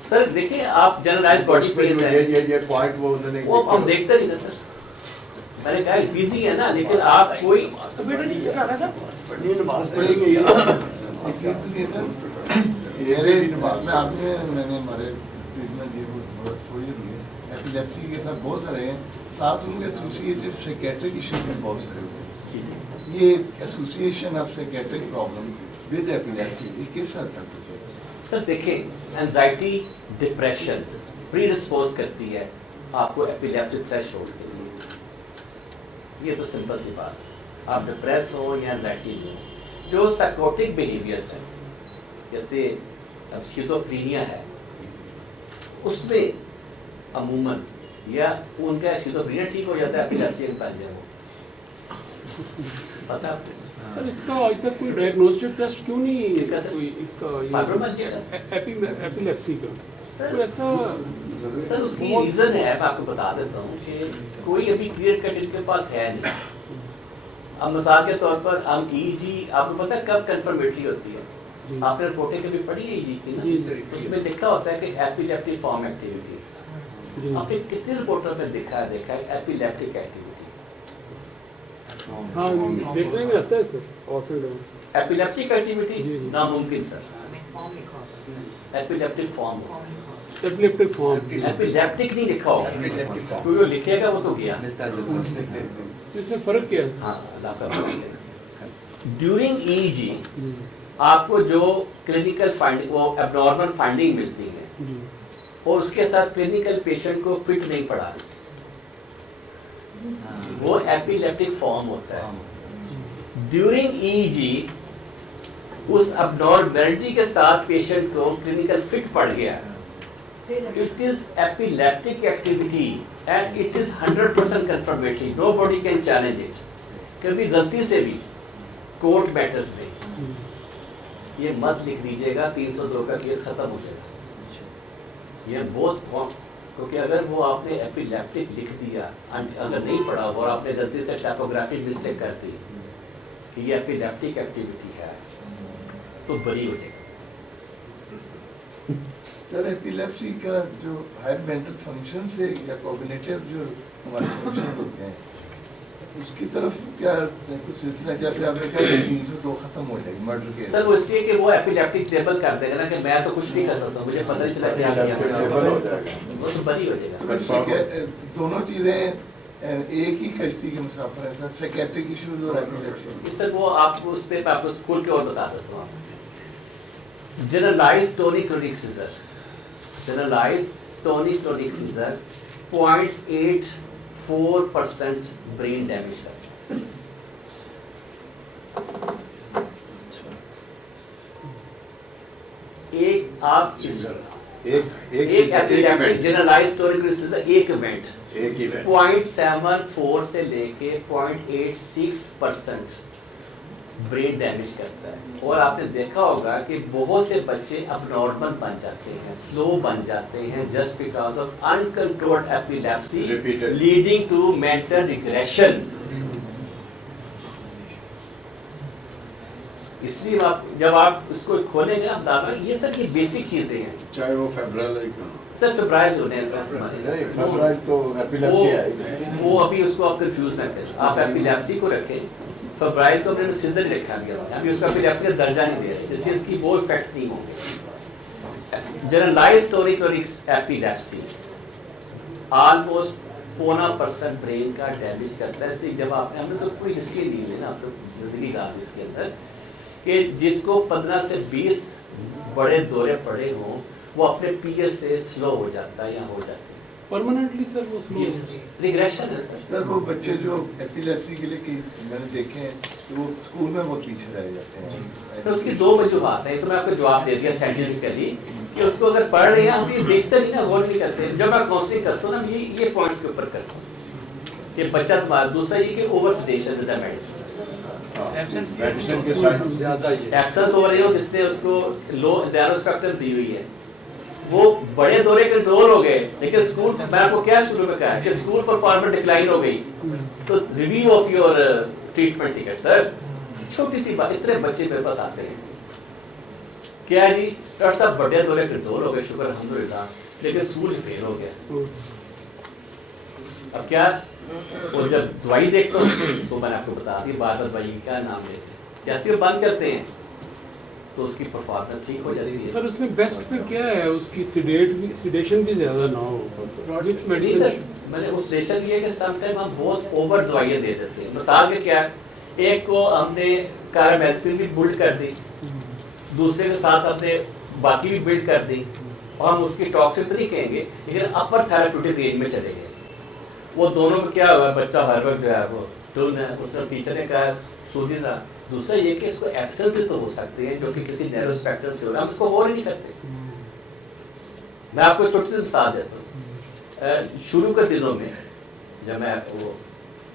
सर देखिए आप जनरलाइज बॉडी पेन है ये पॉइंट वो उन्होंने वो हम देखते नहीं ना सर। मैंने कहा बिजी है ना, लेकिन आप कोई तो बेटा नीचे का है सर, नींद मार में आपने मैंने हमारे ट्रीटमेंट ये बहुत हुई है, एपिलेप्सी के साथ बहुत सारे हैं, साथ उनके एसोसिएटेड साइकेट्रिक इश्यूज में बहुत सारे होते हैं। ये association of psychiatric problem with epilepsy ये किस हद तक है? सर देखें एंजाइटी डिप्रेशन प्रीडिस्पोज करती है आपको एपिलेप्टिक थ्रेशोल्ड के लिए, ये तो सिंपल सी बात है। आप डिप्रेस हो या एंजाइटी हो, जो साइकोटिक बिहेवियर्स हैं जैसे अब शिज़ोफ्रेनिया है, उसमें अमूमन या उनका शिज़ोफ्रेनिया ठीक हो जाता है एपिलेप्सी के पास वो पता है। सर इसका आज तक कोई डायग्नोस्टिक टेस्ट क्यों नहीं इसका सर? कोई इसका फाइब्रोमाइल्जिया एपिलेप्सी का सर तो ऐसा सर उसकी रीजन है, मैं आपको बता देता हूँ कि कोई अभी क्लियर कट इनके पास है नहीं। अब मिसाल के तौर पर हम EEG आपको पता है कब कंफर्मेटरी होती है, आपने रिपोर्टें कभी पढ़ी है EEG की ना, उसमें लिखा होता है कि एपिलेप्टिक फॉर्म एक्टिविटी। आपने कितने रिपोर्टर में देखा है एपिलेप्टिक एक्टिविटी, हाँ देखने में आता है sir off and down. Epileptic activity जी, जी। नामुमकिन sir, epileptic form, epileptic form epileptic नहीं लिखा होगा, क्योंकि जो लिखेगा वो तो गया। तो इसमें फर्क क्या है? हाँ, ड्यूरिंग ईईजी आपको जो क्लिनिकल फाइंडिंग, वो एबनॉर्मल फाइंडिंग मिलती है जी और उसके साथ क्लिनिकल पेशेंट को फिट नहीं पड़ा, वो एपिलेप्टिक फॉर्म होता है। ड्यूरिंग ईईजी उस अबनॉर्मलिटी के साथ पेशेंट को क्लिनिकल फिट पड़ गया, it is epileptic activity and it is 100% confirmatory, nobody can challenge it. कभी गलती से भी कोर्ट मैटर्स में ये मत लिख दीजिएगा 302 का केस खत्म हो जाएगा, ये बहुत, क्योंकि अगर वो आपने एपिलेप्टिक लिख दिया, अगर नहीं पढ़ा और आपने गलती से टाइपोग्राफिक मिस्टेक कर दी कि ये एपिलेप्टिक एक्टिविटी है, तो बरी हो जाएगा। सर एपिलेप्सी का जो हायर मेंटल फंक्शन से या कॉग्निटिव जो हमारे फंक्शन होते हैं उसकी तरफ क्या कुछ सिलसिला, जैसे आपने कहा 302 खत्म हो जाएगी मर्डर के सर वो इसलिए कि वो एपिलेप्टिक लेबल कर देगा ना कि मैं तो कुछ नहीं कर सकता, मुझे पता नहीं चला क्या किया, वो तो बरी हो जाएगा। दोनों चीजें एक ही कश्ती के मुसाफिर हैं सर, साइकियाट्रिक इश्यूज और एपिलेप्सी। सर वो आपको उस पे आपको स्कूल के और बता देता हूँ। Generalized tonic clonic seizure, generalized tonic clonic seizure 0.84% brain damage करता है। एक आप एक एपिलेप्टिक जनरलाइज्ड टोनिक-क्लोनिक सीजर एक इवेंट एक इवेंट 0.74 से लेके 0.86% ब्रेन डैमेज करता है। और आपने देखा होगा कि बहुत से बच्चे अबनॉर्मल बन जाते हैं, स्लो बन जाते हैं, just because of uncontrolled epilepsy leading to mental regression. इसलिए आप जब आप इसको खोलेंगे आप दादा ये सब ये बेसिक चीजें हैं। चाहे वो फेब्रल सर फेब्राइल होने नहीं, फेब्राइल तो एपिलेप्सी है, वो अभी उसको आप कंफ्यूज ना करें, आप एपिलेप्सी को रखें, फेब्राइल को हमने सीजन लिखा गया है, अभी उसका एपिलेप्सी का दर्जा नहीं दे रहे, जिससे इसकी वो इफेक्ट नहीं होंगे। Generalized tonic clonic epilepsy almost 0.25% brain का डैमेज करता है। इसलिए जब आपने, हमने तो कोई हिस्ट्री नहीं है ना, आप तो जिंदगी का इसके अंदर कि जिसको 15 से 20 बड़े दौरे पड़े हों वो अपने पीयर से स्लो हो जाता है या हो जाता है परमानेंटली सर, वो रिग्रेशन है सर। वो बच्चे जो एपिलेप्सी के लिए केस मैंने देखे हैं तो वो स्कूल में बहुत पीछे रह जाते हैं। तो उसकी दो वजूहात है, तो मैं आपको जवाब दे दिया साइंटिफिकली कि उसको अगर पढ़ रहे हैं हम ये देखते नहीं ना, गौर नहीं करते। जब मैं काउंसलिंग करता हूँ ना ये पॉइंट्स के ऊपर करता हूँ कि बच्चा तुम्हारा, दूसरा ये कि over sedation with the medicine medicine के साथ ज्यादा एब्सेंस हो रही हो जिससे उसको लो नैरो स्पेक्ट्रम दी हुई है, वो बड़े दौरे के दौर हो गए। लेकिन स्कूल, मैं आपको क्या शुरू में कहा कि स्कूल परफॉर्मेंस डिक्लाइन हो गई, तो review of your treatment ticket. Sir छोटी सी बात, इतने बच्चे मेरे पास आते हैं, क्या जी डॉक्टर साहब बड़े दौरे के दौर हो गए, शुक्र अल्हम्दुलिल्लाह, लेकिन स्कूल फेल हो गया। अब क्या, और जब दवाई देखते हो तो मैंने आपको बता दी बार बार दवाई क्या नाम लेते हैं, जैसे बंद करते हैं तो उसकी परफॉर्मेंस ठीक हो जाती है। सर उसमें बेस्ट पे क्या है, उसकी सिडेशन भी ज्यादा ना हो। नहीं सर, मैंने वो सेशन ये कि समटाइम हम बहुत ओवर दवाइयाँ दे देते हैं। मिसाल के क्या, एक को हमने कार्बामेज़पिन भी बिल्ड कर दी, दूसरे के साथ हमने बाकी भी बिल्ड कर दी, और हम उसकी टॉक्सिक तो नहीं कहेंगे लेकिन अपर थेराप्यूटिक रेंज में चले गए। वो दोनों में क्या हुआ, बच्चा हर वक्त जो है वो टून है, उसने टीचर ने कहा सुनी रहा। दूसरा ये कि इसको एब्सेंस भी तो हो सकते हैं जो कि किसी नैरो स्पेक्ट्रम से हो रहा है, हम इसको गौर ही नहीं करते। मैं आपको छोटी सी मिसाल देता हूँ। शुरू के दिनों में जब मैं वो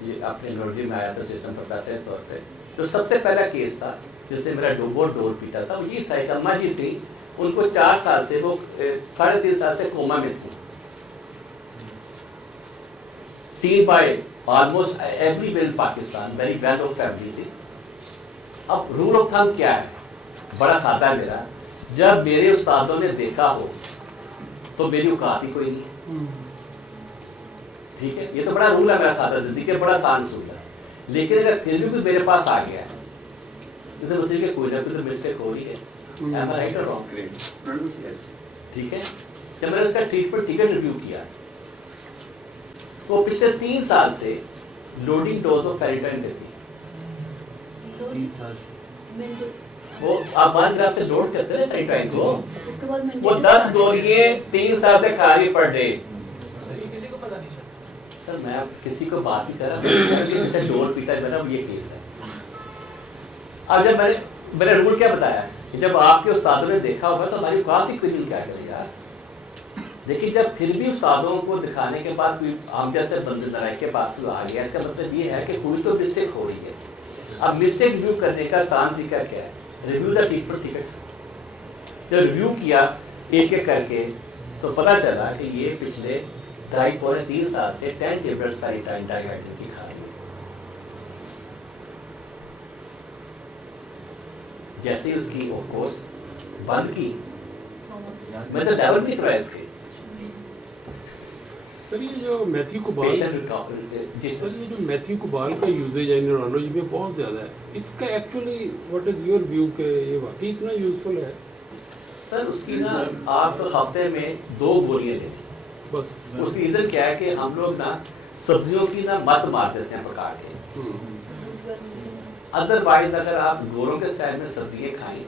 ये अपने यूनिवर्सिटी में आया था सिस्टम प्रोफेसर के तौर पे, तो सबसे पहला केस था जिससे मेरा डोर पीटा था, वो ये था एक अम्मा जी थी, उनको 4 साल से, वो 3.5 साल से कोमा में थी, seen by almost everywhere in Pakistan, very well off family थी। अब रूल ऑफ थंब क्या है, बड़ा सादा है मेरा, जब मेरे उस्तादों ने देखा हो तो मेरी औकात ही कोई नहीं है, ठीक है। ये तो बड़ा रूल है मेरा, सादा जिंदगी का बड़ा आसान सूल है لیکن اگر پھر بھی کچھ میرے پاس آ گیا ہے تو مجھے کہ کوئی نہ کوئی تو مسٹیک ہو رہی ہے. Am I right or wrong? ٹھیک ہے. جب میں نے اس کا ٹریٹمنٹ ٹکٹ ریویو کیا وہ پچھلے 3 سال سے لوڈنگ ڈوز آف پیریٹائن دیتی ہے. 3 سال سے وہ آپ 1 گرام سے لوڈ کرتے ہیں پیریٹائن کو, وہ 10 گولیاں 3 سال سے کھا رہی پر ڈے. سر یہ کسی کو پتہ نہیں چلتا. سر میں کسی کو بات ہی کر رہا ہوں, جیسے ڈور پیتا ہے میرا یہ کیس ہے. اب جب میں نے رول کیا بتایا کہ جب آپ کے استادوں نے دیکھا ہوگا تو ہماری بات ہی کوئی نہیں کیا کرے گا. لیکن جب پھر بھی استادوں کو دکھانے کے بعد کوئی عام جیسے بندے نرائے کے پاس آ گیا, اس کا مطلب یہ ہے کہ کوئی تو مسٹیک ہو رہی ہے. اب مسٹیک ریویو کرنے کا آسان طریقہ کیا ہے, ریویو دا ٹریٹمنٹ ٹکٹ. جب ریویو کیا ایک ایک کر کے تو پتا چلا کہ یہ پچھلے 2.5-3 سال سے 10 ٹیبلٹس پیریٹائن ڈائیہائیڈریٹ کی کھا رہی ہے. جیسے اس کی آف کورس بند کی, میں تو لیول نہیں کرایا اس کے. سر یہ جو میتھی کوبال جی سر یہ جو میتھی کوبال کا یوزیج ہے نیورولوجی میں بہت زیادہ ہے, اس کا actually what is your view کہ یہ واقعی اتنا یوزفل ہے؟ سر اس کی نا آپ ہفتے میں 2 گولیاں لیں بس. اس ریزن کیا ہے کہ ہم لوگ نا سبزیوں کی نا مت مار دیتے ہیں پکا کے. ادر وائز اگر آپ گوروں کے اسٹائل میں سبزیاں کھائیں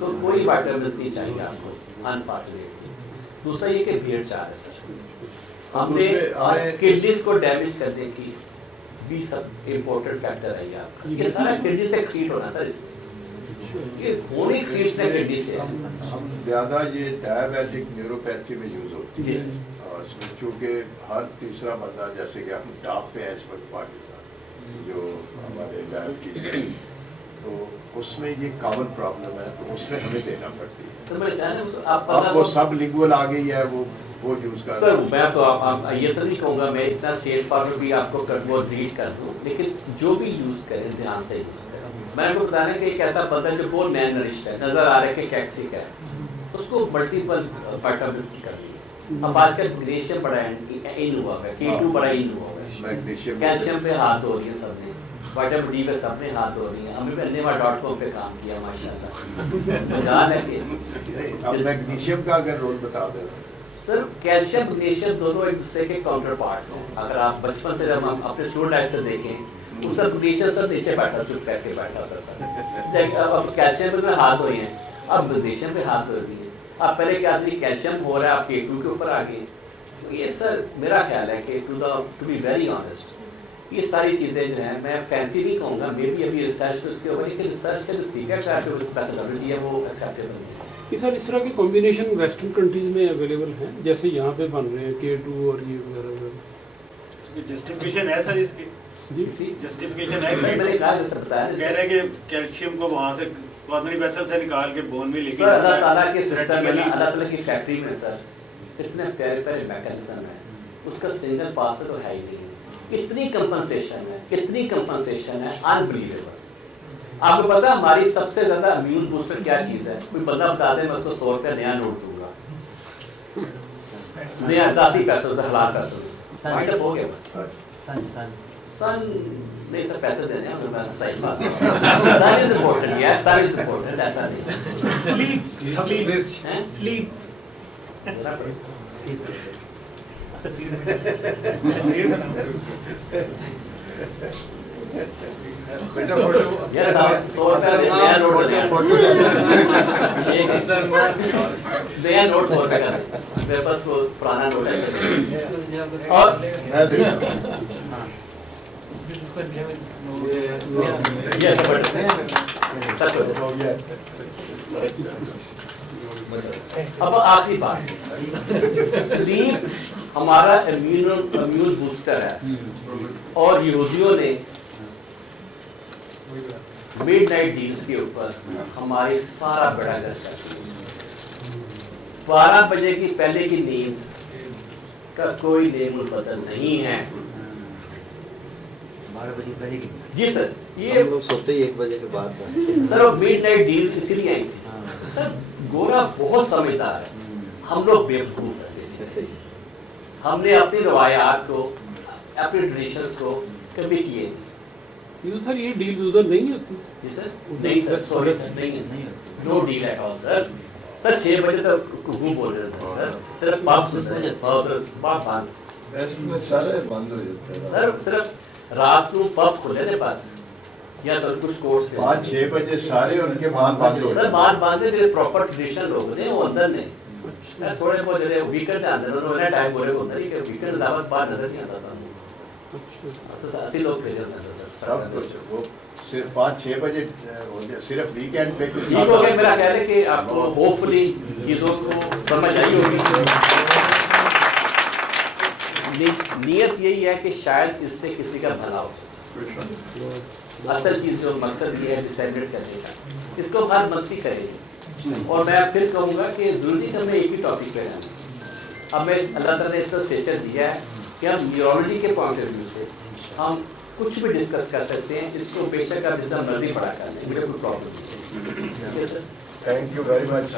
تو کوئی وائٹامنس نہیں چاہیے آپ کو انفارچونیٹلی. دوسرا یہ کہ بھیڑ چال ہے سر, ہم نے کڈنیز کو ڈیمیج کرنے کی بھی سب امپورٹنٹ فیکٹر ہے. آپ یہ سارا کڈنی سے ایکسیڈ ہونا سر, اس میں یہ خون ایکسیڈ سے کڈنی سے ہم زیادہ یہ ڈائبیٹک نیوروپیتھی میں یوز ہوتی ہے. اور اس میں چونکہ ہر تیسرا بندہ, جیسے کہ ہم ٹاپ پہ ہیں اس وقت پاکستان جو ہمارے ڈائبٹیز ہے, تو اس میں یہ کامن پرابلم ہے, تو اس میں ہمیں دینا پڑتی ہے. اب وہ سب لنگول آ گئی ہے, وہ یوز کر سر میں تو آپ یہ تو نہیں کہوں گا میں اتنا اسٹیٹ فارورڈ بھی آپ کو وہ ریڈ کر دوں, لیکن جو بھی یوز کریں دھیان سے یوز کریں. میں آپ کو بتانا کہ ایک ایسا بندہ جو بہت مین نرشڈ ہے, نظر آ رہا ہے کہ کیکسک ہے, اس کو ملٹیپل وائٹامنس کی کرنی ہے. اب آج کل میگنیشیم بڑا ان ہوا ہے, K2 بڑا ان ہوا ہے, کیلشیم پہ ہاتھ دھو رہی ہے سب نے, وائٹامن ڈی پہ سب نے ہاتھ دھو رہی ہیں. ہم نے انیما.com پہ کام کیا ماشاءاللہ. مجال ہے کہ اب میگنیشیم کا اگر رول بتا دیں سر, کیلشیم میگنیشیم دونوں ایک دوسرے کے کاؤنٹر پارٹس ہیں. اگر آپ بچپن سے جب ہم اپنے اسٹوڈنٹ لائف سے دیکھیں تو سر میگنیشیم سر نیچے بیٹھا چپ کر کے بیٹھا ہوتا تھا. اب کیلشیم پہ ہاتھ دھوئے ہیں, اب میگنیشیم پہ ہاتھ دھو رہی ہیں. آپ پہلے کیا تھی کیلشیم ہو رہا ہے, آپ K2 کے اوپر آ گئے. یہ سر میرا خیال ہے کہ ٹو بی ویری آنیسٹ یہ ساری چیزیں جو ہیں میں فینسی نہیں کہوں گا, میں بھی ابھی ریسرچ اس کے اوپر, لیکن ریسرچ کا جو طریقہ کار جو میتھڈالوجی ہے وہ ایکسیپٹیبل نہیں ہے. یہ سر اس طرح کے کمبینیشن ویسٹرن کنٹریز میں اویلیبل ہیں جیسے یہاں پہ بن رہے ہیں K2 اور یہ وغیرہ وغیرہ. جسٹیفیکیشن ہے سر اس کی, جی جسٹیفیکیشن ہے میں نے کہا جیسے بتایا کہہ رہے ہیں کہ کیلشیم کو وہاں سے قدرتی ویسل سے نکال کے بون میں لے کے سر اللہ تعالیٰ کے سسٹم میں, اللہ تعالیٰ کی فیکٹری میں سر اتنے پیارے پیارے میکانزم ہیں, اس کا سنگل پاس تو ہے ہی نہیں. کتنی کمپنسیشن ہے انبلیویبل. آپ کو پتا ہماری سب سے زیادہ امیون بوسٹر کیا چیز ہے؟ کوئی بندہ بتا دے میں اس کو 100 روپیہ نیا نوٹ دوں گا, نیا ذاتی پیسوں سے, حلال پیسوں سے. ہو گیا بس سن نہیں سر, پیسے دینے ہیں صحیح بات ہے. سن is important, yes sun is important, ایسا نہیں. سلیپ یس صاحب 100 روپیہ نیا نوٹ نیا نوٹ 100 روپے کا میرے پاس وہ پرانا نوٹ ہے. اور اب آخری بات, سلیپ ہمارا امیون بوسٹر ہے, اور یہودیوں نے مڈ نائٹ ڈیلز کے اوپر ہماری سارا بڑا گھر کر دیا. 12 بجے کی پہلے کی نیند کا کوئی نیم البدل نہیں ہے. 12 بجے پہلے کی جی سر, یہ لوگ سوتے ہی 1 بجے کے بعد سر وہ مڈ نائٹ ڈیلز اسی لیے آئی تھی. سر گورا بہت سمجھدار ہے, ہم لوگ بیوقوف ہیں. ہم نے اپنی روایات کو, اپنے ٹریڈیشنز کو کبھی کیے نہیں. ये तो सर ये डील उधर नहीं होती। जी सर, नहीं सर, सॉरी सर, नहीं है sir, no deal at all sir. Sir 6 बजे तक कुकू बोल रहे थे सर, सिर्फ पब सुनते हैं पब बंद वेस्ट में सारे बंद हो जाते हैं सर, सिर्फ रात को पब खुले थे बस, या तो कुछ कोर्स 5-6 बजे सारे उनके बाहर बंद हो सर बाहर बंद थे, प्रॉपर ट्रेडिशनल लोग थे वो अंदर नहीं, थोड़े बहुत जरे वीकेंड के अंदर उन्होंने टाइम बोले को अंदर ही कि वीकेंड दावत बाहर नजर नहीं आता था। अच्छा 80 लोग खेल रहे थे सर, सब कुछ वो सिर्फ 5-6 बजे हो गया, सिर्फ वीकेंड पे कुछ ठीक हो गया। मेरा कह रहे कि आपको होपफुली चीज़ों को समझ आई होगी। नियत यही है कि शायद इससे किसी का भला हो। असल चीज़ जो मकसद ये है डिसाइडेड करने का, इसको हर मंत्री करेंगे। और मैं फिर कहूँगा कि जरूरी तो मैं एक ही टॉपिक पे रहूँ। अब मैं अल्लाह ताला ने इसका स्टेचर दिया है कि हम न्यूरोलॉजी के पॉइंट ऑफ व्यू से हम कुछ भी डिस्कस कर सकते हैं, इसको बेशक आप जितना मर्जी पढ़ा कर लें, मुझे कोई प्रॉब्लम नहीं है। Thank you very much.